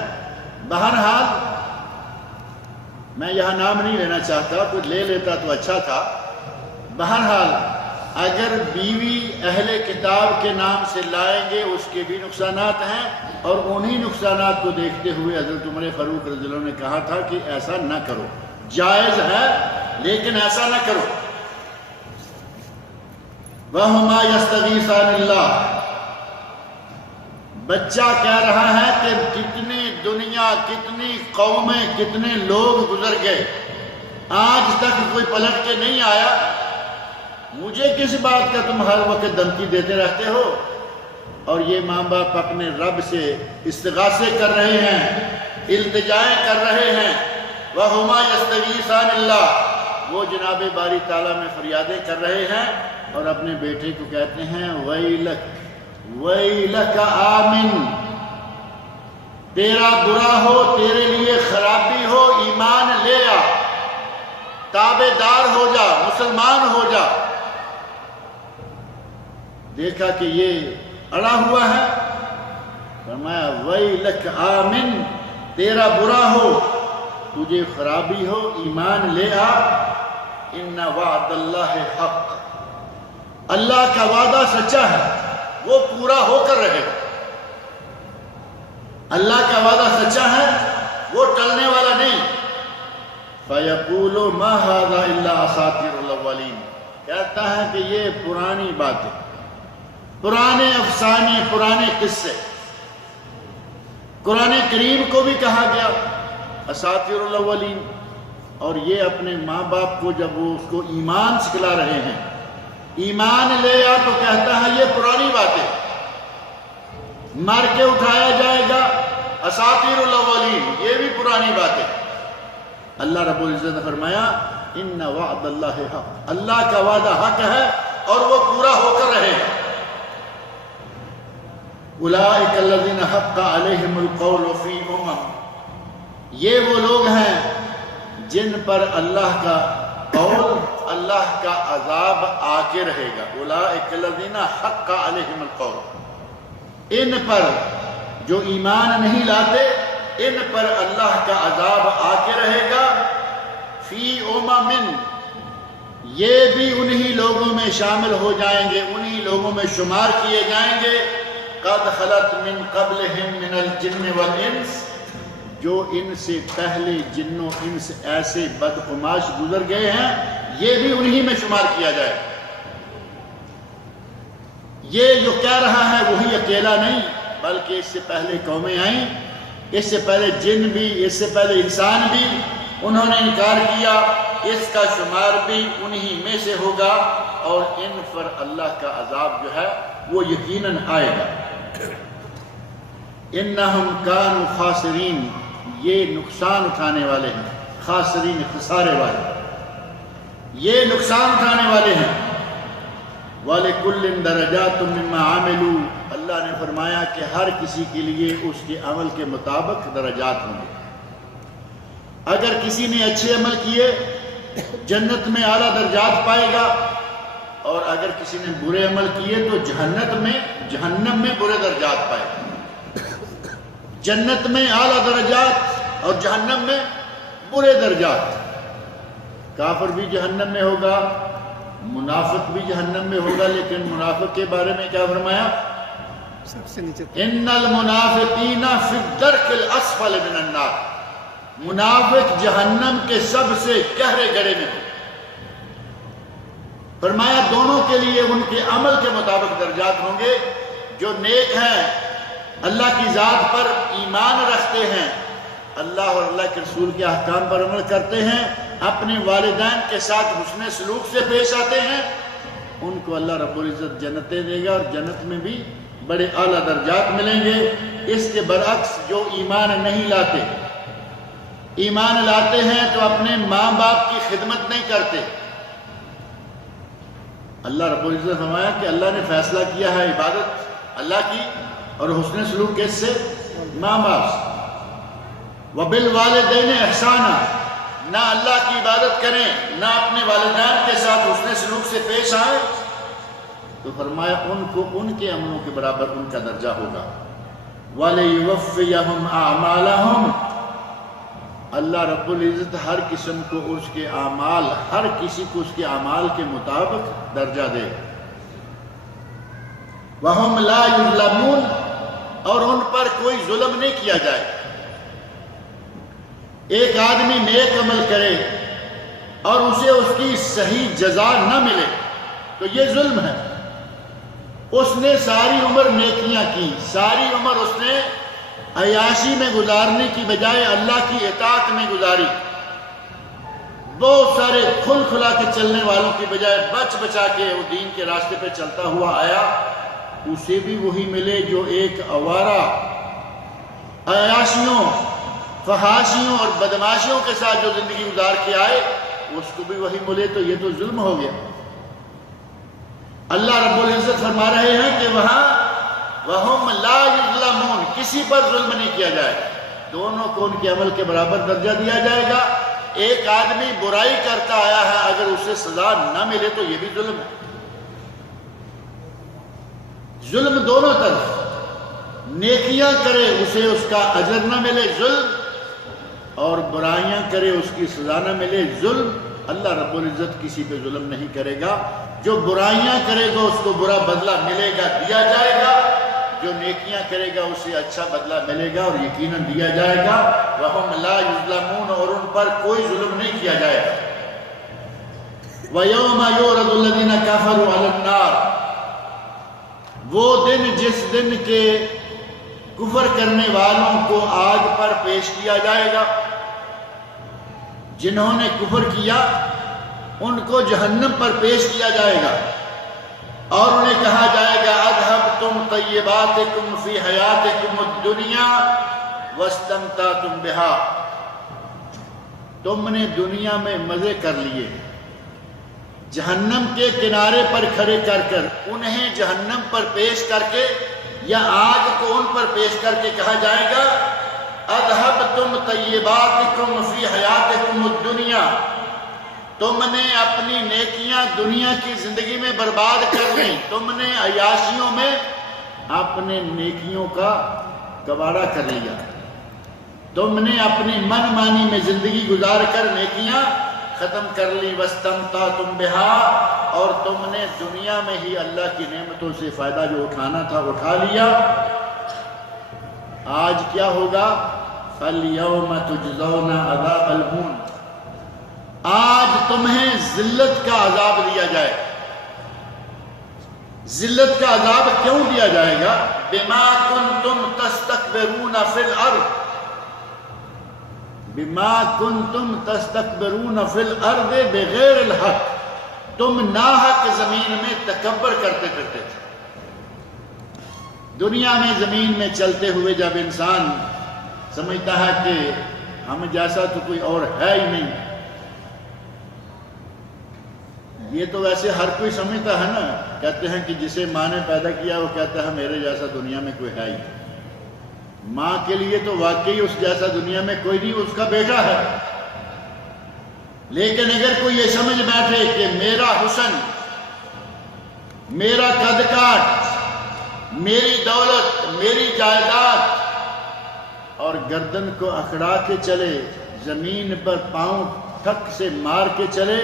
بہرحال میں یہاں نام نہیں لینا چاہتا، کوئی لے لیتا تو اچھا تھا۔ بہرحال اگر بیوی اہل کتاب کے نام سے لائیں گے اس کے بھی نقصانات ہیں، اور انہی نقصانات کو دیکھتے ہوئے حضرت عمر فاروق رضی اللہ عنہ نے کہا تھا کہ ایسا نہ کرو، جائز ہے لیکن ایسا نہ کرو۔ وَهُمَا يَسْتَغِيثَانِ اللَّهِ، بچہ کہہ رہا ہے کہ کتنی دنیا، کتنی قومیں، کتنے لوگ گزر گئے، آج تک کوئی پلٹ کے نہیں آیا، مجھے کس بات کا تم ہر وقت دھمکی دیتے رہتے ہو؟ اور یہ ماں باپ اپنے رب سے استغاثے کر رہے ہیں، التجائیں کر رہے ہیں۔ وَهُمَا يَسْتَغِيثَانِ اللَّهِ، وہ جناب باری تعالیٰ میں فریادیں کر رہے ہیں اور اپنے بیٹے کو کہتے ہیں وَيْلَكَ وَيْلَكَ آمِن، تیرا برا ہو، تیرے لیے خرابی ہو، ایمان لے آ، تابع دار ہو جا، مسلمان ہو جا۔ دیکھا کہ یہ اڑا ہوا ہے، فرمایا وَيْلَكَ آمِن، تیرا برا ہو، تجھے خرابی ہو، ایمان لے آ، ان وعد اللہ حق، اللہ کا وعدہ سچا ہے، وہ پورا ہو کر رہے گا۔ اللہ کا وعدہ سچا ہے، وہ ٹلنے والا نہیں۔ فَيَقُولُ مَا هَذَا إِلَّا أَسَاطِيرُ الْأَوَّلِينَ، کہتا ہے کہ یہ پرانی باتیں، پرانے افسانے، پرانے قصے۔ قرآن کریم کو بھی کہا گیا اساطیر الاولین، اور یہ اپنے ماں باپ کو جب وہ اس کو ایمان سکھلا رہے ہیں، ایمان لے آ، تو کہتا ہے یہ پرانی باتیں، مر کے اٹھایا جائے گا، اساطیر الاولین، یہ بھی پرانی باتیں۔ اللہ رب العزت نے فرمایا ان وعد اللہ حق، اللہ کا وعدہ حق ہے اور وہ پورا ہو کر رہے ہیں۔ اولئک الذین حق علیہم القول فی یہ وہ لوگ ہیں جن پر اللہ کا قول، اللہ کا عذاب آ کے رہے گا۔ اولئک الذین حق علیہم القول، ان پر جو ایمان نہیں لاتے، ان پر اللہ کا عذاب آ کے رہے گا۔ فی امم، یہ بھی انہی لوگوں میں شامل ہو جائیں گے، انہی لوگوں میں شمار کیے جائیں گے۔ قد خلت من قبلہم من الجن والانس، جو ان سے پہلے جن و انس ایسے بدقماش گزر گئے ہیں، یہ بھی انہی میں شمار کیا جائے۔ یہ جو کہہ رہا ہے وہی اکیلا نہیں، بلکہ اس سے پہلے قومیں آئیں، اس سے پہلے جن بھی، اس سے پہلے انسان بھی، انہوں نے انکار کیا، اس کا شمار بھی انہی میں سے ہوگا، اور ان پر اللہ کا عذاب جو ہے وہ یقیناً آئے گا۔ انہم کانوا خاسرین، یہ نقصان اٹھانے والے ہیں، خاسرین خسارے والے، یہ نقصان اٹھانے والے ہیں۔ وَلِكُلٍّ دَرَجَاتٌ مِّمَّا عَمِلُوا، اللہ نے فرمایا کہ ہر کسی کے لیے اس کے عمل کے مطابق درجات ہوں گے۔ اگر کسی نے اچھے عمل کیے جنت میں اعلیٰ درجات پائے گا، اور اگر کسی نے برے عمل کیے تو جہنم میں برے درجات پائے گا۔ جنت میں اعلیٰ درجات اور جہنم میں برے درجات۔ کافر بھی جہنم میں ہوگا، منافق بھی جہنم میں ہوگا، لیکن منافق کے بارے میں کیا فرمایا؟ سب سے نیچے ان المنافقین فی الدرک الاسفل من النار، منافق جہنم کے سب سے گہرے گڑھے میں ہو۔ فرمایا دونوں کے لیے ان کے عمل کے مطابق درجات ہوں گے۔ جو نیک ہیں، اللہ کی ذات پر ایمان رکھتے ہیں، اللہ اور اللہ کے رسول کے احکام پر عمل کرتے ہیں، اپنے والدین کے ساتھ حسن سلوک سے پیش آتے ہیں، ان کو اللہ رب العزت جنتیں دے گا، اور جنت میں بھی بڑے اعلیٰ درجات ملیں گے۔ اس کے برعکس جو ایمان نہیں لاتے، ایمان لاتے ہیں تو اپنے ماں باپ کی خدمت نہیں کرتے۔ اللہ رب العزت نے فرمایا کہ اللہ نے فیصلہ کیا ہے عبادت اللہ کی اور حسن سلوک کس سے؟ ماں باپ سے۔ وَبِالْوَالِدَيْنِ إِحْسَانًا، نہ اللہ کی عبادت کریں، نہ اپنے والدین کے ساتھ حسن سلوک سے پیش آئیں، تو فرمایا ان کو ان کے عملوں کے برابر ان کا درجہ ہوگا۔ وَلَيُوَفِّيَهُمْ أَعْمَالَهُمْ، اللہ رب العزت ہر قسم کو اس کے اعمال، ہر کسی کو اس کے اعمال کے مطابق درجہ دے۔ وَهُمْ لَا يُظْلَمُونَ، اور ان پر کوئی ظلم نہیں کیا جائے۔ ایک آدمی نیک عمل کرے اور اسے اس کی صحیح جزا نہ ملے تو یہ ظلم ہے۔ اس نے ساری عمر نیکیاں کی، ساری عمر اس نے عیاشی میں گزارنے کی بجائے اللہ کی اطاعت میں گزاری، بہت سارے کھل کھلا کے چلنے والوں کی بجائے بچ بچا کے وہ دین کے راستے پہ چلتا ہوا آیا، اسے بھی وہی ملے جو ایک آوارہ عیاشیوں، فحاشیوں اور بدماشیوں کے ساتھ جو زندگی گزار کے آئے، اس کو بھی وہی ملے، تو یہ تو ظلم ہو گیا۔ اللہ رب العزت فرما رہے ہیں کہ وہاں وَهُمْ لَا يُظْلَمُونَ، کسی پر ظلم نہیں کیا جائے گا، دونوں کو ان کے عمل کے برابر درجہ دیا جائے گا۔ ایک آدمی برائی کرتا آیا ہے، اگر اسے سزا نہ ملے تو یہ بھی ظلم ہے۔ ظلم دونوں طرف، نیکیاں کرے اسے اس کا اجر نہ ملے ظلم، اور برائیاں کرے اس کی سزا نہ ملے ظلم۔ اللہ رب العزت کسی پہ ظلم نہیں کرے گا، جو برائیاں کرے گا اس کو برا بدلہ ملے گا، دیا جائے گا، جو نیکیاں کرے گا اسے اچھا بدلہ ملے گا اور یقیناً دیا جائے گا۔ وَهُمْ لَا يُظْلَمُونَ، اور ان پر کوئی ظلم نہیں کیا جائے گا۔ وَيَوْمَ يُعْرَضُ الَّذِينَ كَفَرُوا عَلَى النَّارِ، وہ دن جس دن کے کفر کرنے والوں کو آگ پر پیش کیا جائے گا۔ جنہوں نے کفر کیا ان کو جہنم پر پیش کیا جائے گا، اور انہیں کہا جائے گا اذهبتم طیباتکم فی حیاتکم الدنیا واستمتعتم بها، تم نے دنیا میں مزے کر لیے، جہنم کے کنارے پر کھڑے کر کر انہیں جہنم پر پیش کر کے یا آگ کو ان پر پیش کر کے کہا جائے گا اذهبتم طیباتکم فی حیاتکم الدنیا، تم نے اپنی نیکیاں دنیا کی زندگی میں برباد کر لی، تم نے عیاشیوں میں اپنے نیکیوں کا کباڑہ کر لیا، تم نے اپنی من مانی میں زندگی گزار کر نیکیاں ختم کر لی، واستمتعتم بها، اور تم نے دنیا میں ہی اللہ کی نعمتوں سے فائدہ جو اٹھانا تھا اٹھا لیا۔ آج کیا ہوگا؟ فَالْيَوْمَ تُجْزَوْنَ عَذَابَ الْهُونِ، آج تمہیں ذلت کا عذاب دیا جائے گا۔ ذلت کا عذاب کیوں دیا جائے گا؟ بِمَا كُنْتُمْ تَسْتَكْبِرُونَ فِي الْأَرْضِ، بِمَا كُنْتُمْ تَسْتَكْبِرُونَ فِي الْأَرْضِ بِغَيْرِ الْحَقِّ، تم ناحق زمین میں تکبر کرتے پھرتے تھے۔ دنیا میں زمین میں چلتے ہوئے جب انسان سمجھتا ہے کہ ہم جیسا تو کوئی اور ہے ہی نہیں، یہ تو ویسے ہر کوئی سمجھتا ہے نا، کہتے ہیں کہ جسے ماں نے پیدا کیا وہ کہتا ہے میرے جیسا دنیا میں کوئی ہے ہی، ماں کے لیے تو واقعی اس جیسا دنیا میں کوئی نہیں، اس کا بیٹا ہے۔ لیکن اگر کوئی یہ سمجھ بیٹھے کہ میرا حسن، میرا قد کاٹ، میری دولت، میری جائیداد، اور گردن کو اکھڑا کے چلے، زمین پر پاؤں ٹھک سے مار کے چلے،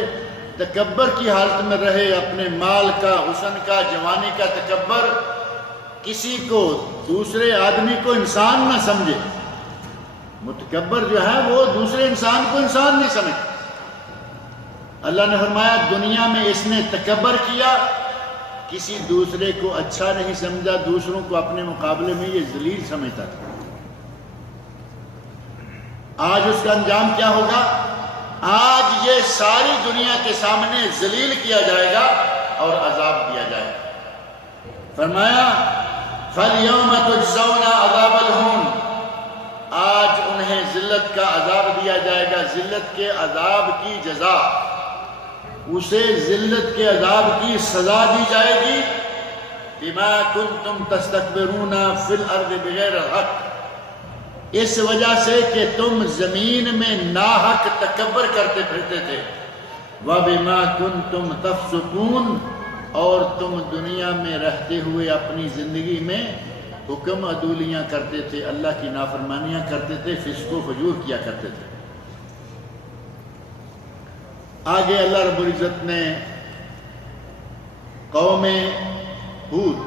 تکبر کی حالت میں رہے، اپنے مال کا، حسن کا، جوانی کا تکبر، کسی کو، دوسرے آدمی کو انسان نہ سمجھے، متکبر جو ہے وہ دوسرے انسان کو انسان نہیں سمجھتا۔ اللہ نے فرمایا دنیا میں اس نے تکبر کیا، کسی دوسرے کو اچھا نہیں سمجھا، دوسروں کو اپنے مقابلے میں یہ ذلیل سمجھتا تھا۔ آج اس کا انجام کیا ہوگا؟ آج یہ ساری دنیا کے سامنے ذلیل کیا جائے گا اور عذاب دیا جائے گا۔ فرمایا فَالْيَوْمَ تُجْزَوْنَ عَذَابَ الْهُونِ، آج انہیں ذلت کا عذاب دیا جائے گا، ذلت کے عذاب کی جزا، اسے ذلت کے عذاب کی سزا دی جائے گی۔ بِمَا كُنْتُمْ تَسْتَكْبِرُونَ فِي الْأَرْضِ بِغَيْرِ الْحَقِّ، اس وجہ سے کہ تم زمین میں ناحق تکبر کرتے پھرتے تھے۔ وَبِمَا كُنْتُمْ تَفْسُقُونَ، اور تم دنیا میں رہتے ہوئے اپنی زندگی میں حکم عدولیاں کرتے تھے، اللہ کی نافرمانیاں کرتے تھے، فسق و فجور کیا کرتے تھے۔ آگے اللہ رب العزت نے قوم ہود،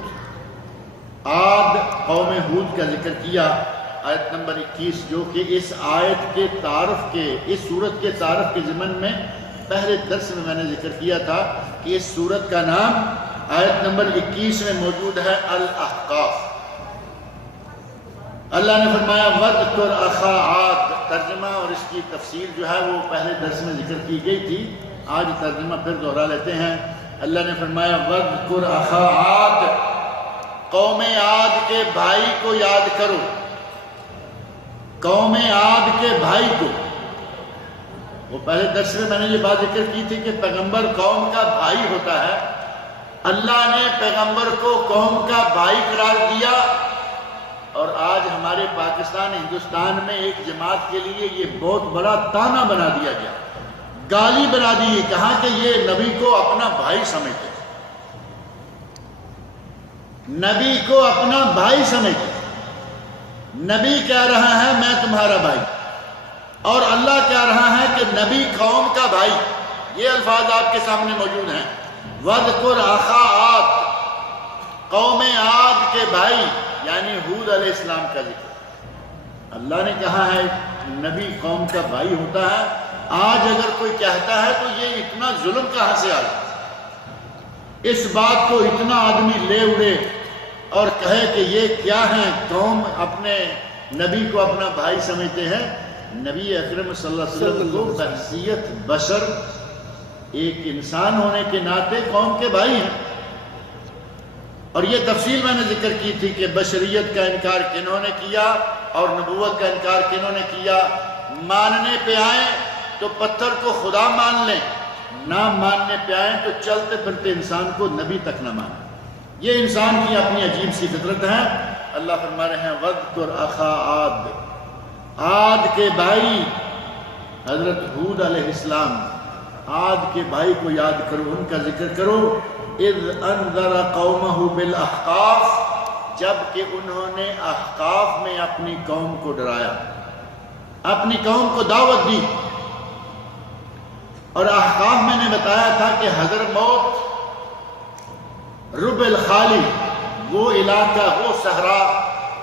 عاد قوم ہود کا ذکر کیا، آیت نمبر 21، جو کہ اس آیت کے تعارف کے، اس سورت کے تعارف کے ضمن میں پہلے درس میں نے ذکر کیا تھا کہ اس سورت کا نام آیت نمبر 21 میں موجود ہے الاحقاف۔ اللہ نے فرمایا وَاذْكُرْ أَخَا عَادٍ، ترجمہ اور اس کی تفسیر جو ہے وہ پہلے درس میں ذکر کی گئی تھی، آج ترجمہ پھر دوہرا لیتے ہیں۔ اللہ نے فرمایا وَاذْكُرْ أَخَا عَادٍ، قوم عاد کے بھائی کو یاد کرو، قوم عاد کے بھائی کو۔ وہ پہلے درس میں نے یہ بات ذکر کی تھی کہ پیغمبر قوم کا بھائی ہوتا ہے، اللہ نے پیغمبر کو قوم کا بھائی قرار دیا، اور آج ہمارے پاکستان ہندوستان میں ایک جماعت کے لیے یہ بہت بڑا تانا بنا دیا گیا، گالی بنا دی، کہا کہ یہ نبی کو اپنا بھائی سمجھتے، نبی کو اپنا بھائی سمجھتے۔ نبی کہہ رہا ہے میں تمہارا بھائی، اور اللہ کہہ رہا ہے کہ نبی قوم کا بھائی۔ یہ الفاظ آپ کے سامنے موجود ہیں، وَاذْكُرْ أَخَا عَادٍ، قوم عاد کے بھائی یعنی ہود علیہ السلام کا ذکر۔ اللہ نے کہا ہے نبی قوم کا بھائی ہوتا ہے، آج اگر کوئی کہتا ہے تو یہ اتنا ظلم کہاں سے آیا، اس بات کو اتنا آدمی لے اڑے اور کہے کہ یہ کیا ہے، قوم اپنے نبی کو اپنا بھائی سمجھتے ہیں۔ نبی اکرم صلی اللہ علیہ وسلم کو بحیثیت بشر، ایک انسان ہونے کے ناطے قوم کے بھائی ہیں۔ اور یہ تفصیل میں نے ذکر کی تھی کہ بشریت کا انکار کنہوں نے کیا اور نبوت کا انکار کنہوں نے کیا۔ ماننے پہ آئیں تو پتھر کو خدا مان لیں، نہ ماننے پہ آئیں تو چلتے پھرتے انسان کو نبی تک نہ مانیں۔ یہ انسان کی اپنی عجیب سی فطرت ہے۔ اللہ فرما رہے ہیں وَاذْكُرْ أَخَا عَادٍ، عاد کے بھائی حضرت ہود علیہ السلام، عاد کے بھائی کو یاد کرو، ان کا ذکر کرو۔ اذ انذر قومہ بالاحقاف، جب کہ انہوں نے احقاف میں اپنی قوم کو ڈرایا، اپنی قوم کو دعوت دی۔ اور احقاف میں نے بتایا تھا کہ حضر موت، رب الخالی، وہ علاقہ، وہ صحرا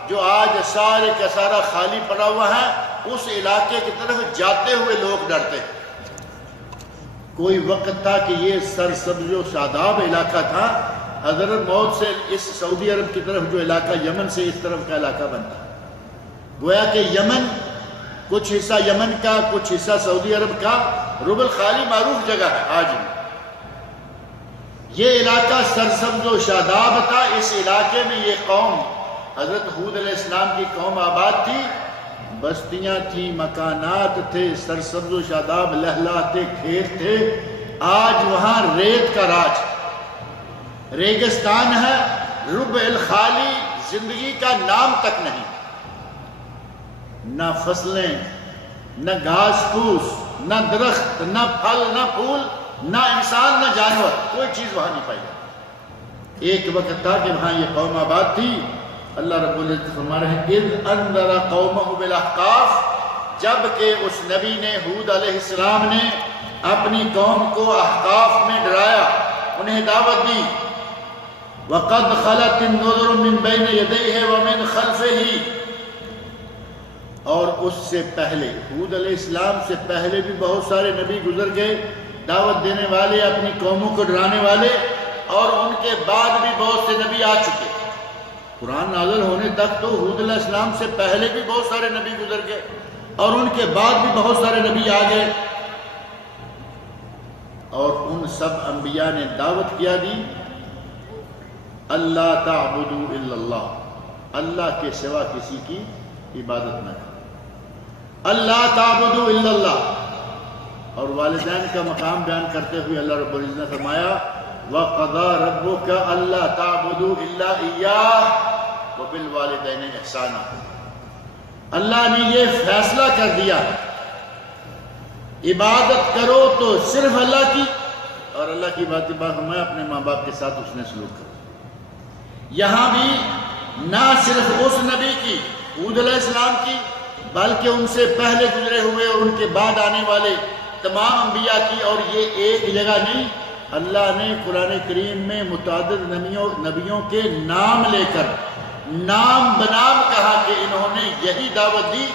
جو آج سارے کا سارا خالی پڑا ہوا ہے، اس علاقے کی طرف جاتے ہوئے لوگ ڈرتے ہیں۔ کوئی وقت تھا کہ یہ سرسبز و شاداب علاقہ تھا، حضرت موت سے اس سعودی عرب کی طرف جو علاقہ یمن سے اس طرف کا علاقہ بنتا، گویا کہ یمن، کچھ حصہ یمن کا، کچھ حصہ سعودی عرب کا، رب الخالی معروف جگہ ہے آج بھی۔ یہ علاقہ سرسبز و شاداب تھا، اس علاقے میں یہ قوم، حضرت ہود علیہ السلام کی قوم آباد تھی، بستیاں تھیں، مکانات تھے، سرسبز و شاداب لہلاتے کھیت تھے۔ آج وہاں ریت کا راج، ریگستان ہے، رب الخالی زندگی کا نام تک نہیں، نہ فصلیں، نہ گھاس پھوس، نہ درخت، نہ پھل، نہ پھول، نہ انسان، نہ جانور، کوئی چیز وہاں نہیں پائی۔ ایک وقت تھا کہ وہاں یہ قوم آباد تھی۔ اللہ رب العزت فرما رہے ہیں اذ انذر قومہ بالاحقاف، جب کہ اس نبی نے، ہود علیہ السلام نے اپنی قوم کو احقاف میں ڈرایا، انہیں دعوت دی۔ وقد خلت النذر من بین یدیہ ومن خلفہ، اور اس سے پہلے، ہود علیہ السلام سے پہلے بھی بہت سارے نبی گزر گئے، دعوت دینے والے، اپنی قوموں کو ڈرانے والے، اور ان کے بعد بھی بہت سے نبی آ چکے۔ قرآن نازل ہونے تک تو ہود علیہ السلام سے پہلے بھی بہت سارے نبی گزر گئے، اور ان کے بعد بھی بہت سارے نبی آ گئے، اور ان سب انبیاء نے دعوت کیا دی اللہ تعبدوا الا اللہ، اللہ کے سوا کسی کی عبادت نہ کرو، اللہ تعبدوا الا اللہ۔ اور والدین کا مقام بیان کرتے ہوئے اللہ رب العزت نے فرمایا وَقَضَى رَبُّكَ أَلَّا تَعْبُدُوا إِلَّا إِيَّاهُ وَبِالْوَالِدَيْنِ إِحْسَانًا، اللہ نے یہ فیصلہ کر دیا عبادت کرو تو صرف اللہ کی، اور اللہ کی بات فرمایا اپنے ماں باپ کے ساتھ اس نے سلوک کرو۔ یہاں بھی نہ صرف اس نبی کی، ہود علیہ السلام کی، بلکہ ان سے پہلے گزرے ہوئے اور ان کے بعد آنے والے تمام انبیاء کی۔ اور یہ ایک جگہ نہیں، اللہ نے قرآن کریم میں متعدد نبیوں کے نام لے کر نام بنام کہا کہ انہوں نے یہی دعوت دی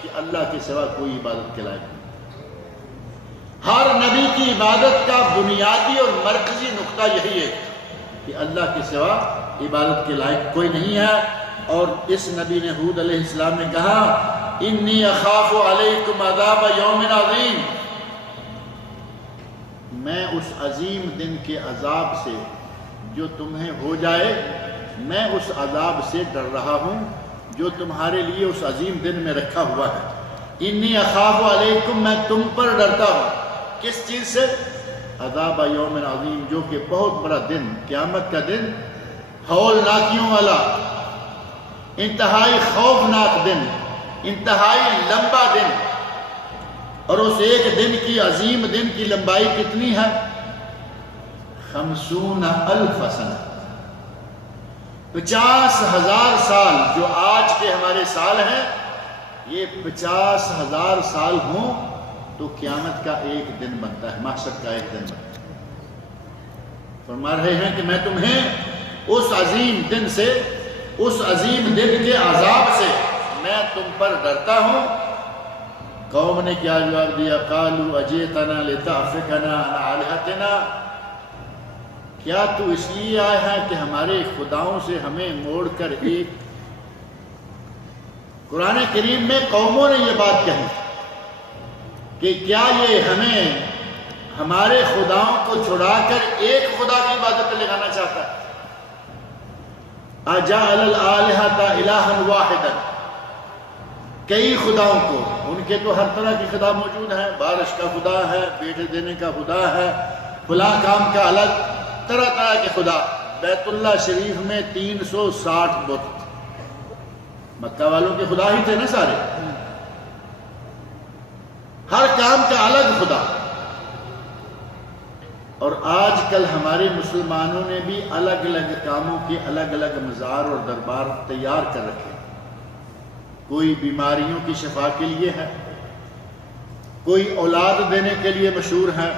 کہ اللہ کے سوا کوئی عبادت کے لائق نہیں۔ ہر نبی کی عبادت کا بنیادی اور مرکزی نقطہ یہی ہے کہ اللہ کے سوا عبادت کے لائق کوئی نہیں ہے۔ اور اس نبی نے ہود علیہ السلام نے کہا انی اخاف علیکم عذاب یوم عظیم، میں اس عظیم دن کے عذاب سے جو تمہیں ہو جائے، میں اس عذاب سے ڈر رہا ہوں جو تمہارے لیے اس عظیم دن میں رکھا ہوا ہے۔ انی اخاف علیکم، میں تم پر ڈرتا ہوں، کس چیز سے؟ عذاب یوم عظیم، جو کہ بہت بڑا دن، قیامت کا دن، ہولناکیوں والا، انتہائی خوفناک دن، انتہائی لمبا دن۔ اور اس ایک دن کی، عظیم دن کی لمبائی کتنی ہے؟ 50,000 سنہ، 50,000 سال۔ جو آج کے ہمارے سال ہیں، یہ 50,000 سال ہوں تو قیامت کا ایک دن بنتا ہے، محشر کا ایک دن بنتا ہے۔ فرما رہے ہیں کہ میں تمہیں اس عظیم دن سے، اس عظیم دن کے عذاب سے میں تم پر ڈرتا ہوں۔ قوم نے کیا جواب دیا؟ قالوا اجئتنا لتعفکنا عن آلہتنا، کیا تو اس لیے آیا ہے کہ ہمارے خداؤں سے ہمیں موڑ کر ایک؟ قرآن کریم میں قوموں نے یہ بات کہی کہ کیا یہ ہمیں ہمارے خداؤں کو چھڑا کر ایک خدا کی عبادت پہ لگانا چاہتا ہے؟ اجعل الآلہۃ الہا واحدا، کئی خداؤں کو، ان کے تو ہر طرح کی خدا موجود ہیں، بارش کا خدا ہے، بیٹے دینے کا خدا ہے، فلاں کام کا الگ، طرح طرح کے خدا۔ بیت اللہ شریف میں 360 بت، مکہ والوں کے خدا ہی تھے نا سارے، ہر کام کا الگ خدا۔ اور آج کل ہمارے مسلمانوں نے بھی الگ الگ کاموں کے الگ الگ مزار اور دربار تیار کر رکھے۔ کوئی بیماریوں کی شفا کے لیے ہے، کوئی اولاد دینے کے لیے مشہور ہے۔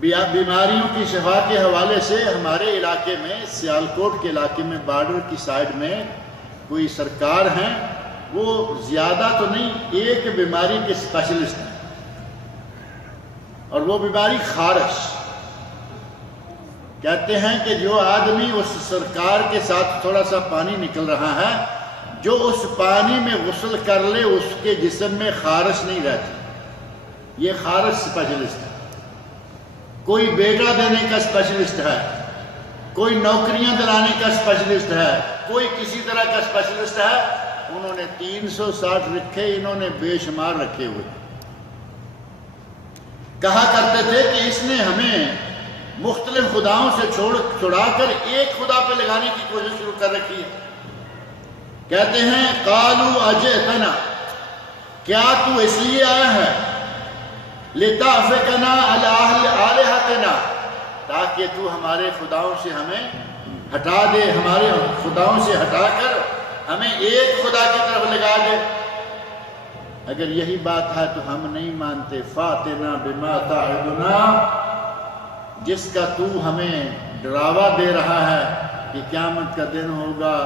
بیماریوں کی شفا کے حوالے سے ہمارے علاقے میں، سیالکوٹ کے علاقے میں، بارڈر کی سائیڈ میں کوئی سرکار ہیں، وہ زیادہ تو نہیں، ایک بیماری کے اسپیشلسٹ ہیں، اور وہ بیماری خارش۔ کہتے ہیں کہ جو آدمی اس سرکار کے ساتھ تھوڑا سا پانی نکل رہا ہے، جو اس پانی میں غسل کر لے، اس کے جسم میں خارش نہیں رہتی۔ یہ خارش اسپیشلسٹ ہے۔ کوئی بیٹا دینے کا اسپیشلسٹ ہے، کوئی نوکریاں دلانے کا اسپیشلسٹ ہے، کوئی کسی طرح کا اسپیشلسٹ ہے۔ انہوں نے 360 رکھے، انہوں نے بے شمار رکھے ہوئے۔ کہا کرتے تھے کہ اس نے ہمیں مختلف خداؤں سے چھڑا کر ایک خدا پہ لگانے کی کوشش شروع کر رکھی ہے۔ کہتے ہیں قالوا اجئتنا، کیا تو اس لیے آیا ہے لتعفکنا علی آلہتنا، تاکہ تو ہمارے خداؤں سے ہمیں ہٹا دے، ہمارے خداؤں سے ہٹا کر ہمیں ایک خدا کی طرف لگا دے؟ اگر یہی بات ہے تو ہم نہیں مانتے۔ فاتنا بما تعدنا، جس کا تو ہمیں ڈراوا دے رہا ہے کہ قیامت کا دن ہوگا،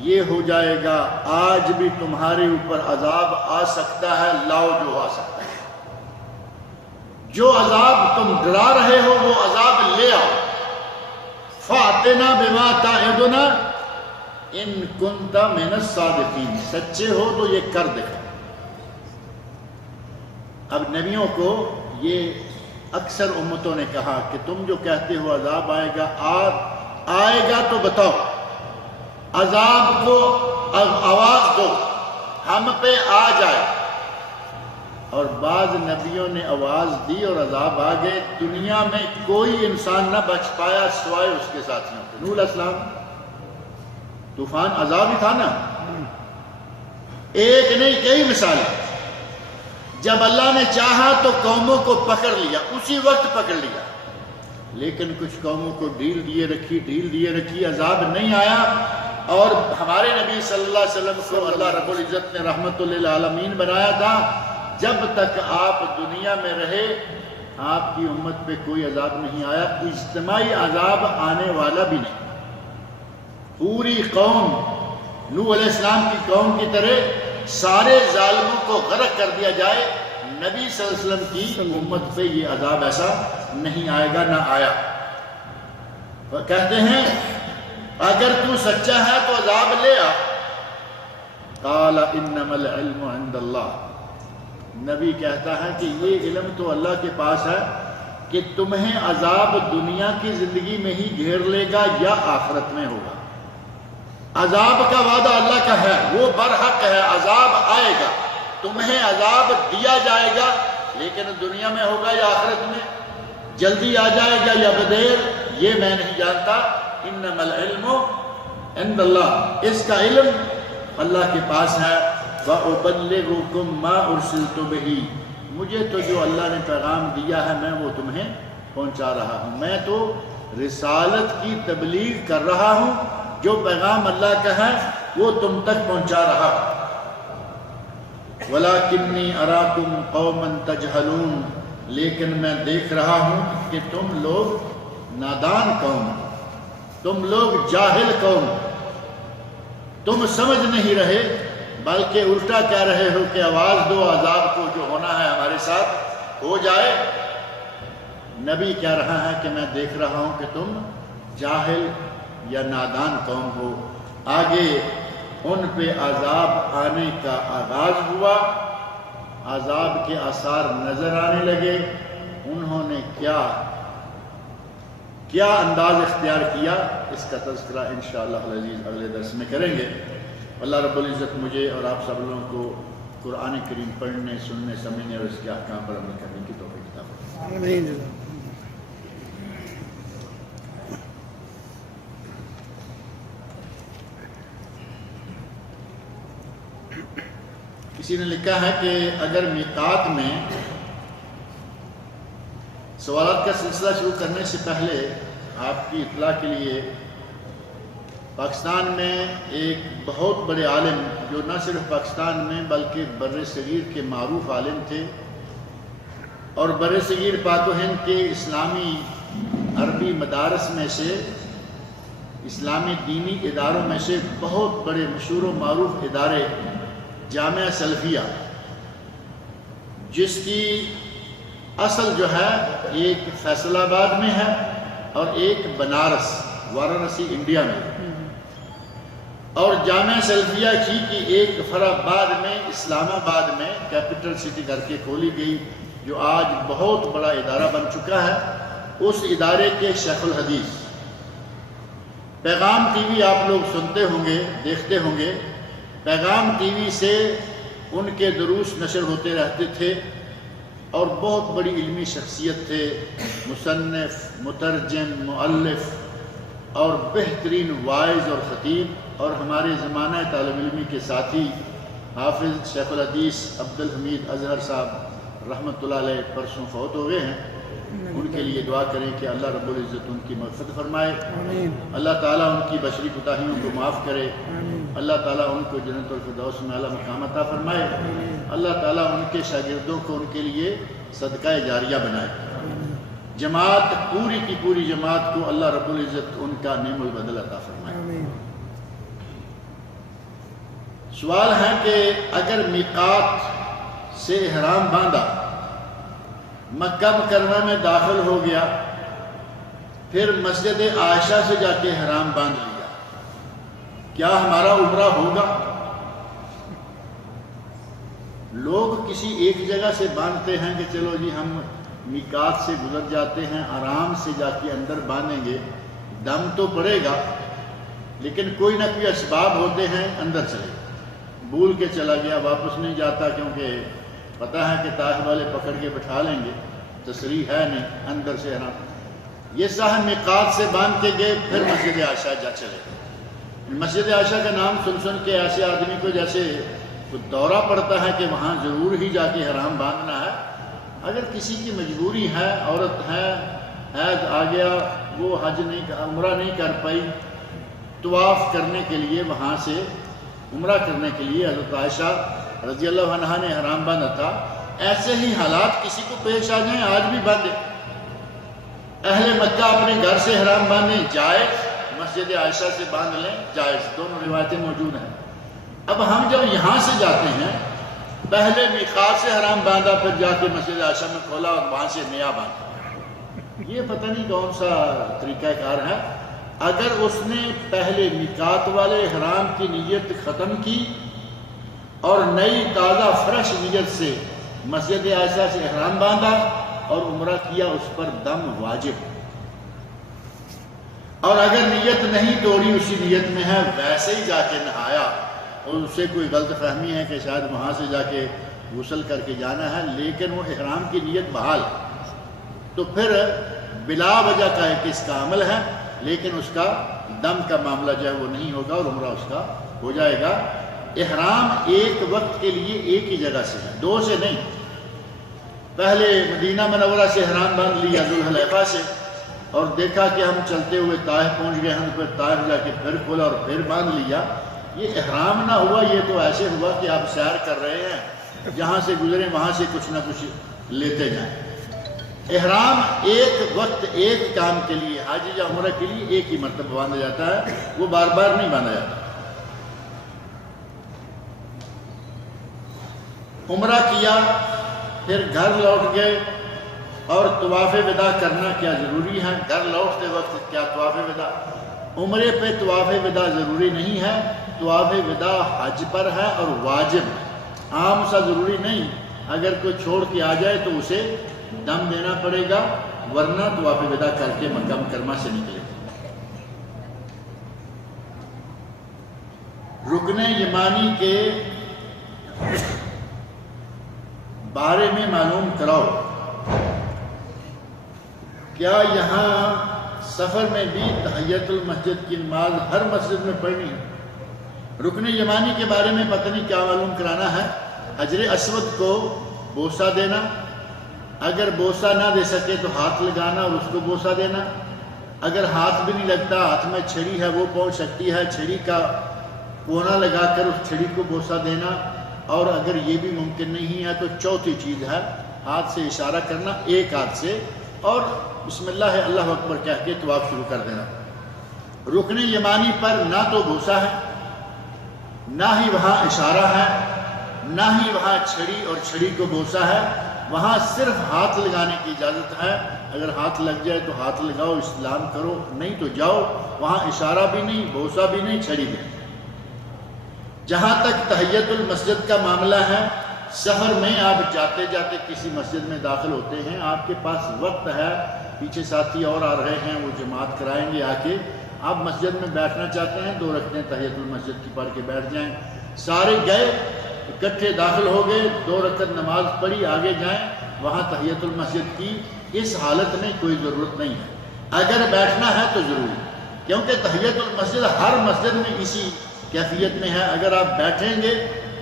یہ ہو جائے گا، آج بھی تمہارے اوپر عذاب آ سکتا ہے، لاؤ جو آ سکتا ہے، جو عذاب تم ڈرا رہے ہو وہ عذاب لے آؤ۔ فاتنا بما تعدنا ان کنت من الصادقین، سچے ہو تو یہ کر دکھا۔ اب نبیوں کو یہ اکثر امتوں نے کہا کہ تم جو کہتے ہو عذاب آئے گا، آئے گا تو بتاؤ، عذاب کو آواز دو، ہم پہ آ جائے۔ اور بعض نبیوں نے آواز دی اور عذاب آ گئے۔ دنیا میں کوئی انسان نہ بچ پایا سوائے اس کے ساتھیوں کو۔ نوح علیہ السلام، طوفان عذاب ہی تھا نا، ایک نہیں کئی مثالیں۔ جب اللہ نے چاہا تو قوموں کو پکڑ لیا، اسی وقت پکڑ لیا، لیکن کچھ قوموں کو ڈھیل دیے رکھی، عذاب نہیں آیا۔ اور ہمارے نبی صلی اللہ علیہ وسلم کو اللہ رب العزت نے رحمت للعالمین بنایا تھا۔ جب تک آپ دنیا میں رہے، آپ کی امت پہ کوئی عذاب نہیں آیا، اجتماعی عذاب آنے والا بھی نہیں۔ پوری قوم نوح علیہ السلام کی قوم کی طرح سارے ظالموں کو غرق کر دیا جائے، نبی صلی اللہ علیہ وسلم کی امت پہ یہ عذاب ایسا نہیں آئے گا، نہ آیا۔ وہ کہتے ہیں اگر تو سچا ہے تو عذاب لے آ۔ قال انما العلم عند اللہ، نبی کہتا ہے کہ یہ علم تو اللہ کے پاس ہے کہ تمہیں عذاب دنیا کی زندگی میں ہی گھیر لے گا یا آخرت میں ہوگا۔ عذاب کا وعدہ اللہ کا ہے، وہ برحق ہے، عذاب آئے گا، تمہیں عذاب دیا جائے گا، لیکن دنیا میں ہوگا یا آخرت میں، جلدی آ جائے گا یا بدیر، یہ میں نہیں جانتا۔ انما العلم عند اللہ، اس کا علم اللہ کے پاس ہے۔ وَأُبَلِّغُكُم مَّا أُرْسِلْتُ بِهِ، مجھے تو جو اللہ نے پیغام دیا ہے میں وہ تمہیں پہنچا رہا ہوں، میں تو رسالت کی تبلیغ کر رہا ہوں، جو پیغام اللہ کا ہے وہ تم تک پہنچا رہا ہوں۔ وَلَكِنِّي أَرَاكُمْ قَوْمًا تَجْهَلُونَ، لیکن میں دیکھ رہا ہوں کہ تم لوگ نادان قوم، تم لوگ جاہل قوم، تم سمجھ نہیں رہے بلکہ الٹا کہہ رہے ہو کہ آواز دو عذاب کو، جو ہونا ہے ہمارے ساتھ ہو جائے۔ نبی کہہ رہا ہے کہ میں دیکھ رہا ہوں کہ تم جاہل یا نادان قوم ہو۔ آگے ان پہ عذاب آنے کا آغاز ہوا، عذاب کے آثار نظر آنے لگے، انہوں نے کیا انداز اختیار کیا، اس کا تذکرہ انشاءاللہ العزیز اگلے درس میں کریں گے۔ اللہ رب العزت مجھے اور آپ سب لوگوں کو قرآن کریم پڑھنے، سننے، سمجھنے اور اس کے احکام پر عمل کرنے کی توفیق عطا فرمائے۔ آمین۔ کسی نے لکھا ہے کہ اگر میقات میں، سوالات کا سلسلہ شروع کرنے سے پہلے آپ کی اطلاع کے لیے، پاکستان میں ایک بہت بڑے عالم جو نہ صرف پاکستان میں بلکہ بر صغیر کے معروف عالم تھے، اور بر صغیر پاک و ہند کے اسلامی عربی مدارس میں سے، اسلامی دینی اداروں میں سے بہت بڑے مشہور و معروف ادارے جامعہ سلفیہ، جس کی اصل جو ہے ایک فیصل آباد میں ہے اور ایک بنارس وارانسی انڈیا میں، اور جامعہ سلفیہ کی ایک فرع بعد میں اسلام آباد میں کیپٹل سٹی کر کے کھولی گئی، جو آج بہت بڑا ادارہ بن چکا ہے۔ اس ادارے کے شیخ الحدیث، پیغام ٹی وی آپ لوگ سنتے ہوں گے، دیکھتے ہوں گے، پیغام ٹی وی سے ان کے دروس نشر ہوتے رہتے تھے، اور بہت بڑی علمی شخصیت تھے، مصنف، مترجم، مؤلف اور بہترین وائز اور خطیب، اور ہمارے زمانہ طالب علمی کے ساتھی حافظ شیخ الحدیث عبدالحمید اظہر صاحب رحمۃ اللہ علیہ پرسوں فوت ہو گئے ہیں۔ ان کے لیے دعا کریں کہ اللہ رب العزت ان کی مغفرت فرمائے، اللہ تعالیٰ ان کی بشری کوتاہیوں کو معاف کرے، اللہ تعالیٰ ان کو جنت الفردوس میں اعلیٰ مقام عطا فرمائے، اللہ تعالیٰ ان کے شاگردوں کو ان کے لیے صدقہ جاریہ بنائے، جماعت پوری کی پوری جماعت کو اللہ رب العزت ان کا نعم البدل عطا فرمائے۔ سوال ہے کہ اگر میقات سے احرام باندھا، مکہ مکرمہ میں داخل ہو گیا، پھر مسجد عائشہ سے جا کے احرام باندھ لیا، کیا ہمارا عمرہ ہوگا؟ لوگ کسی ایک جگہ سے باندھتے ہیں کہ چلو جی ہم میقات سے گزر جاتے ہیں، آرام سے جا کے اندر باندھیں گے، دم تو پڑے گا، لیکن کوئی نہ کوئی اسباب ہوتے ہیں، اندر چلے، بھول کے چلا گیا، واپس نہیں جاتا کیونکہ پتہ ہے کہ تاج والے پکڑ کے بٹھا لیں گے، تصریح ہے نہیں، اندر سے احرام۔ یہ صاحب میقات سے باندھ کے گئے، پھر مسجد عائشہ جا چلے۔ مسجد عائشہ کا نام سن کے ایسے آدمی کو جیسے دورہ پڑتا ہے کہ وہاں ضرور ہی جا کے احرام باندھنا ہے۔ اگر کسی کی مجبوری ہے، عورت ہے، حیض آ گیا، وہ حج نہیں، عمرہ نہیں کر پائی، طواف کرنے کے لیے وہاں سے عمرہ کرنے کے لیے حضرت عائشہ رضی اللہ عنہا نے احرام باندھا تھا، ایسے ہی حالات کسی کو پیش آ جائیں، آج بھی باندھے۔ اہل مکہ اپنے گھر سے احرام باندھیں جائز، مسجد عائشہ سے باندھ لیں جائز، دونوں روایتیں موجود ہیں۔ اب ہم جب یہاں سے جاتے ہیں، پہلے میقات سے احرام باندھا، پھر جا کے مسجد عائشہ میں کھولا اور وہاں سے نیا باندھا، یہ پتہ نہیں کون سا طریقہ کار ہے۔ اگر اس نے پہلے میقات والے احرام کی نیت ختم کی اور نئی تازہ فریش نیت سے مسجد عائشہ سے احرام باندھا اور عمرہ کیا، اس پر دم واجب۔ اور اگر نیت نہیں توڑی، اسی نیت میں ہے، ویسے ہی جا کے نہایا اور اس سے کوئی غلط فہمی ہے کہ شاید وہاں سے جا کے غسل کر کے جانا ہے، لیکن وہ احرام کی نیت بحال، تو پھر بلا وجہ کا ایک اس کا عمل ہے، لیکن اس کا دم کا معاملہ جو ہے وہ نہیں ہوگا اور عمرہ اس کا ہو جائے گا۔ احرام ایک وقت کے لیے ایک ہی جگہ سے ہے، دو سے نہیں۔ پہلے مدینہ منورہ سے احرام باندھ لیا ذوالحلیفہ سے، اور دیکھا کہ ہم چلتے ہوئے طائف پہنچ گئے ہیں، پھر طائف جا کے پھر کھولا اور پھر باندھ لیا، یہ احرام نہ ہوا، یہ تو ایسے ہوا کہ آپ سیر کر رہے ہیں، جہاں سے گزرے وہاں سے کچھ نہ کچھ لیتے جائیں۔ احرام ایک وقت ایک کام کے لیے، حج یا عمرہ کے لیے ایک ہی مرتبہ باندھا جاتا ہے، وہ بار بار نہیں باندھا جاتا۔ عمرہ کیا، پھر گھر لوٹ گئے، اور طواف وداع کرنا کیا ضروری ہے؟ گھر لوٹتے وقت کیا طواف وداع؟ عمرے پہ طواف وداع ضروری نہیں ہے، طواف وداع حج پر ہے اور واجب، عام سا ضروری نہیں۔ اگر کوئی چھوڑ کے آ جائے تو اسے دم دینا پڑے گا، ورنہ طواف وداع کر کے مکہ مکرمہ سے نکلے۔ رکن یمانی کے بارے میں معلوم کراؤ، کیا یہاں سفر میں بھی تحیت المسجد کی نماز ہر مسجد میں پڑھنی ہے؟ رکن یمانی کے بارے میں پتہ نہیں کیا معلوم کرانا ہے۔ حجر اسود کو بوسہ دینا، اگر بوسہ نہ دے سکے تو ہاتھ لگانا اور اس کو بوسہ دینا، اگر ہاتھ بھی نہیں لگتا، ہاتھ میں چھڑی ہے وہ پہنچ سکتی ہے، چھڑی کا کونا لگا کر اس چھڑی کو بوسہ دینا، اور اگر یہ بھی ممکن نہیں ہے تو چوتھی چیز ہے ہاتھ سے اشارہ کرنا، ایک ہاتھ سے، اور بسم اللہ اللہ اکبر کہہ کے طواف شروع کر دینا۔ رکن یمانی پر نہ تو بوسہ ہے، نہ ہی وہاں اشارہ ہے، نہ ہی وہاں چھڑی اور چھڑی کو بوسہ ہے، وہاں صرف ہاتھ لگانے کی اجازت ہے۔ اگر ہاتھ لگ جائے تو ہاتھ لگاؤ، استلام کرو، نہیں تو جاؤ، وہاں اشارہ بھی نہیں، بوسہ بھی نہیں، چھڑی بھی نہیں۔ جہاں تک تحیت المسجد کا معاملہ ہے، سفر میں آپ جاتے جاتے کسی مسجد میں داخل ہوتے ہیں، آپ کے پاس وقت ہے، پیچھے ساتھی اور آ رہے ہیں، وہ جماعت کرائیں گے، آ کے آپ مسجد میں بیٹھنا چاہتے ہیں، 2 رکعتیں تحیت المسجد کی پڑھ کے بیٹھ جائیں۔ سارے گئے، اکٹھے داخل ہو گئے، 2 رکعت نماز پڑھی، آگے جائیں، وہاں تحیت المسجد کی اس حالت میں کوئی ضرورت نہیں ہے۔ اگر بیٹھنا ہے تو ضروری، کیونکہ تحیت المسجد ہر مسجد میں اسی کیفیت میں ہے۔ اگر آپ بیٹھیں گے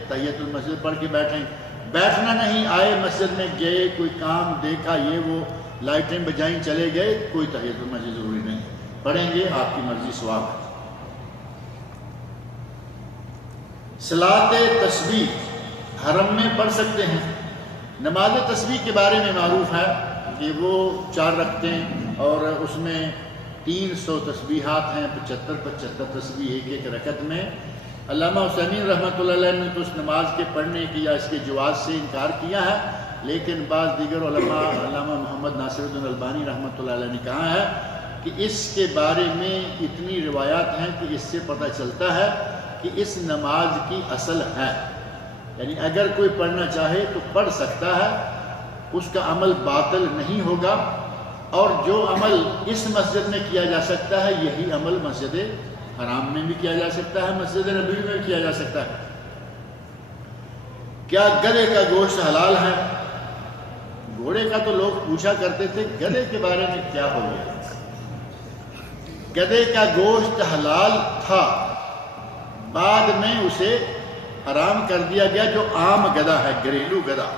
تحیت المسجد پڑھ کے بیٹھیں، بیٹھنا نہیں، آئے مسجد میں گئے، کوئی کام دیکھا، یہ وہ لائٹیں بجائیں چلے گئے، کوئی تحیت المسجد ضروری نہیں، پڑھیں گے، آپ کی مرضی، ثواب ہے۔ صلاۃ تسبیح حرم میں پڑھ سکتے ہیں؟ نماز تسبیح کے بارے میں معروف ہے کہ وہ 4 رکعتیں اور اس میں 300 تسبیحات ہیں، 75 تسبیح ایک رکعت میں۔ علامہ حسینی رحمۃ اللہ علیہ نے تو اس نماز کے پڑھنے کی یا اس کے جواز سے انکار کیا ہے، لیکن بعض دیگر علماء، علامہ محمد ناصر الدین البانی رحمۃ اللہ علیہ نے کہا ہے کہ اس کے بارے میں اتنی روایات ہیں کہ اس سے پتہ چلتا ہے کہ اس نماز کی اصل ہے، یعنی اگر کوئی پڑھنا چاہے تو پڑھ سکتا ہے، اس کا عمل باطل نہیں ہوگا، اور جو عمل اس مسجد میں کیا جا سکتا ہے یہی عمل مسجد حرام میں بھی کیا جا سکتا ہے، مسجد نبوی میں بھی کیا جا سکتا ہے۔ کیا گدھے کا گوشت حلال ہے؟ گھوڑے کا تو لوگ پوچھا کرتے تھے، گدھے کے بارے میں کیا ہو گیا؟ گدھے کا گوشت حلال تھا، بعد میں اسے حرام کر دیا گیا، جو عام گدھا ہے، گھریلو گدھا،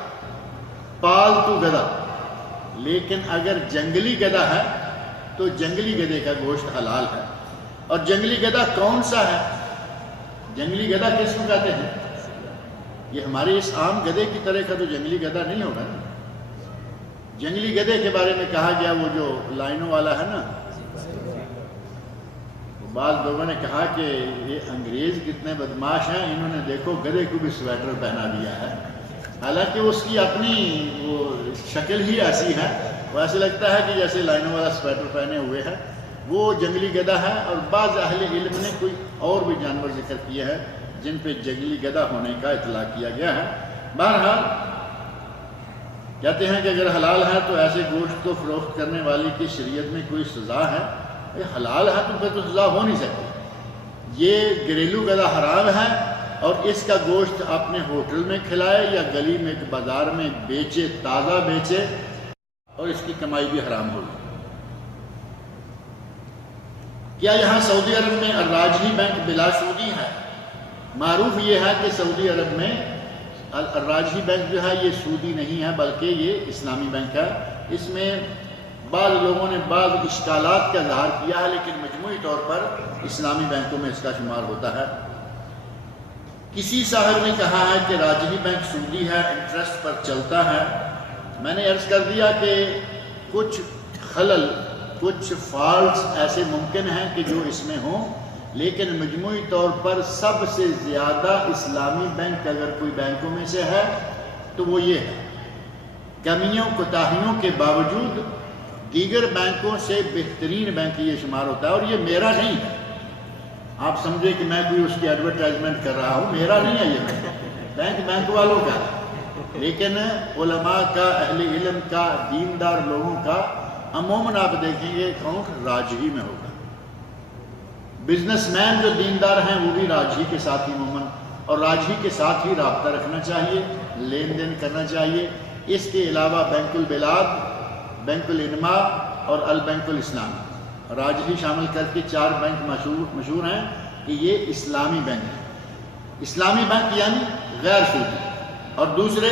پالتو گدھا۔ لیکن اگر جنگلی گدھا ہے تو جنگلی گدھے کا گوشت حلال ہے۔ اور جنگلی گدھا کون سا ہے؟ جنگلی گدھا کس کو کہتے ہیں؟ یہ ہمارے اس عام گدھے کی طرح کا تو جنگلی گدھا نہیں ہوگا نا۔ جنگلی گدھے کے بارے میں کہا گیا وہ جو لائنوں والا ہے نا، بعض لوگوں نے کہا کہ یہ انگریز کتنے بدماش ہیں، انہوں نے دیکھو گدھے کو بھی سویٹر پہنا دیا ہے، حالانکہ اس کی اپنی وہ شکل ہی ایسی ہے، وہ ایسے لگتا ہے کہ جیسے لائنوں والا سویٹر پہنے ہوئے ہے۔ وہ جنگلی گدھا ہے، اور بعض اہل علم نے کوئی اور بھی جانور ذکر کیا ہے جن پہ جنگلی گدھا ہونے کا اطلاق کیا گیا ہے۔ بہرحال کہتے ہیں کہ اگر حلال ہے تو ایسے گوشت کو فروخت کرنے والی کی شریعت میں کوئی سزا ہے؟ حلال ہے تو پھر تو سزا ہو نہیں سکتی۔ یہ گھریلو گدھا حرام ہے، اور اس کا گوشت اپنے ہوٹل میں کھلائے یا گلی میں بازار میں بیچے، تازہ بیچے، اور اس کی کمائی بھی حرام ہوگی۔ کیا یہاں سعودی عرب میں الراجحی بینک بلا سودی ہے؟ معروف یہ ہے کہ سعودی عرب میں الراجحی بینک جو ہے یہ سودی نہیں ہے، بلکہ یہ اسلامی بینک ہے۔ اس میں بعض لوگوں نے بعض اشکالات کا اظہار کیا ہے، لیکن مجموعی طور پر اسلامی بینکوں میں اس کا شمار ہوتا ہے۔ کسی صاحب نے کہا ہے کہ راجحی بینک سودی ہے، انٹرسٹ پر چلتا ہے۔ میں نے عرض کر دیا کہ کچھ خلل، کچھ فالٹس ایسے ممکن ہیں کہ جو اس میں ہوں، لیکن مجموعی طور پر سب سے زیادہ اسلامی بینک اگر کوئی بینکوں میں سے ہے تو وہ یہ ہے۔ کمیوں کوتاہیوں کے باوجود دیگر بینکوں سے بہترین بینک یہ شمار ہوتا ہے، اور یہ میرا نہیں ہے۔ آپ سمجھے کہ میں کوئی اس کی ایڈورٹائزمنٹ کر رہا ہوں، میرا نہیں ہے یہ بینک، بینک والوں کا ہے، لیکن علماء کا، اہل علم کا، دیندار لوگوں کا عموماً آپ دیکھیں گے اکاؤنٹ راجحی میں ہوگا۔ بزنس مین جو دیندار ہیں وہ بھی راجحی کے ساتھ ہی عموماً، اور راجحی کے ساتھ ہی رابطہ رکھنا چاہیے، لین دین کرنا چاہیے۔ اس کے علاوہ بینک البلاد، بینک الانماء اور البینک الاسلامی، راجحی شامل کر کے 4 بینک مشہور ہیں کہ یہ اسلامی بینک ہیں۔ اسلامی بینک یعنی غیر سودی، اور دوسرے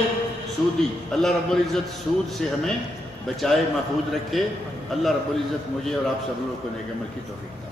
سودی۔ اللہ رب العزت سود سے ہمیں بچائے، محفوظ رکھے۔ اللہ رب العزت مجھے اور آپ سب لوگوں کو نیک عمل کی توفیق دے۔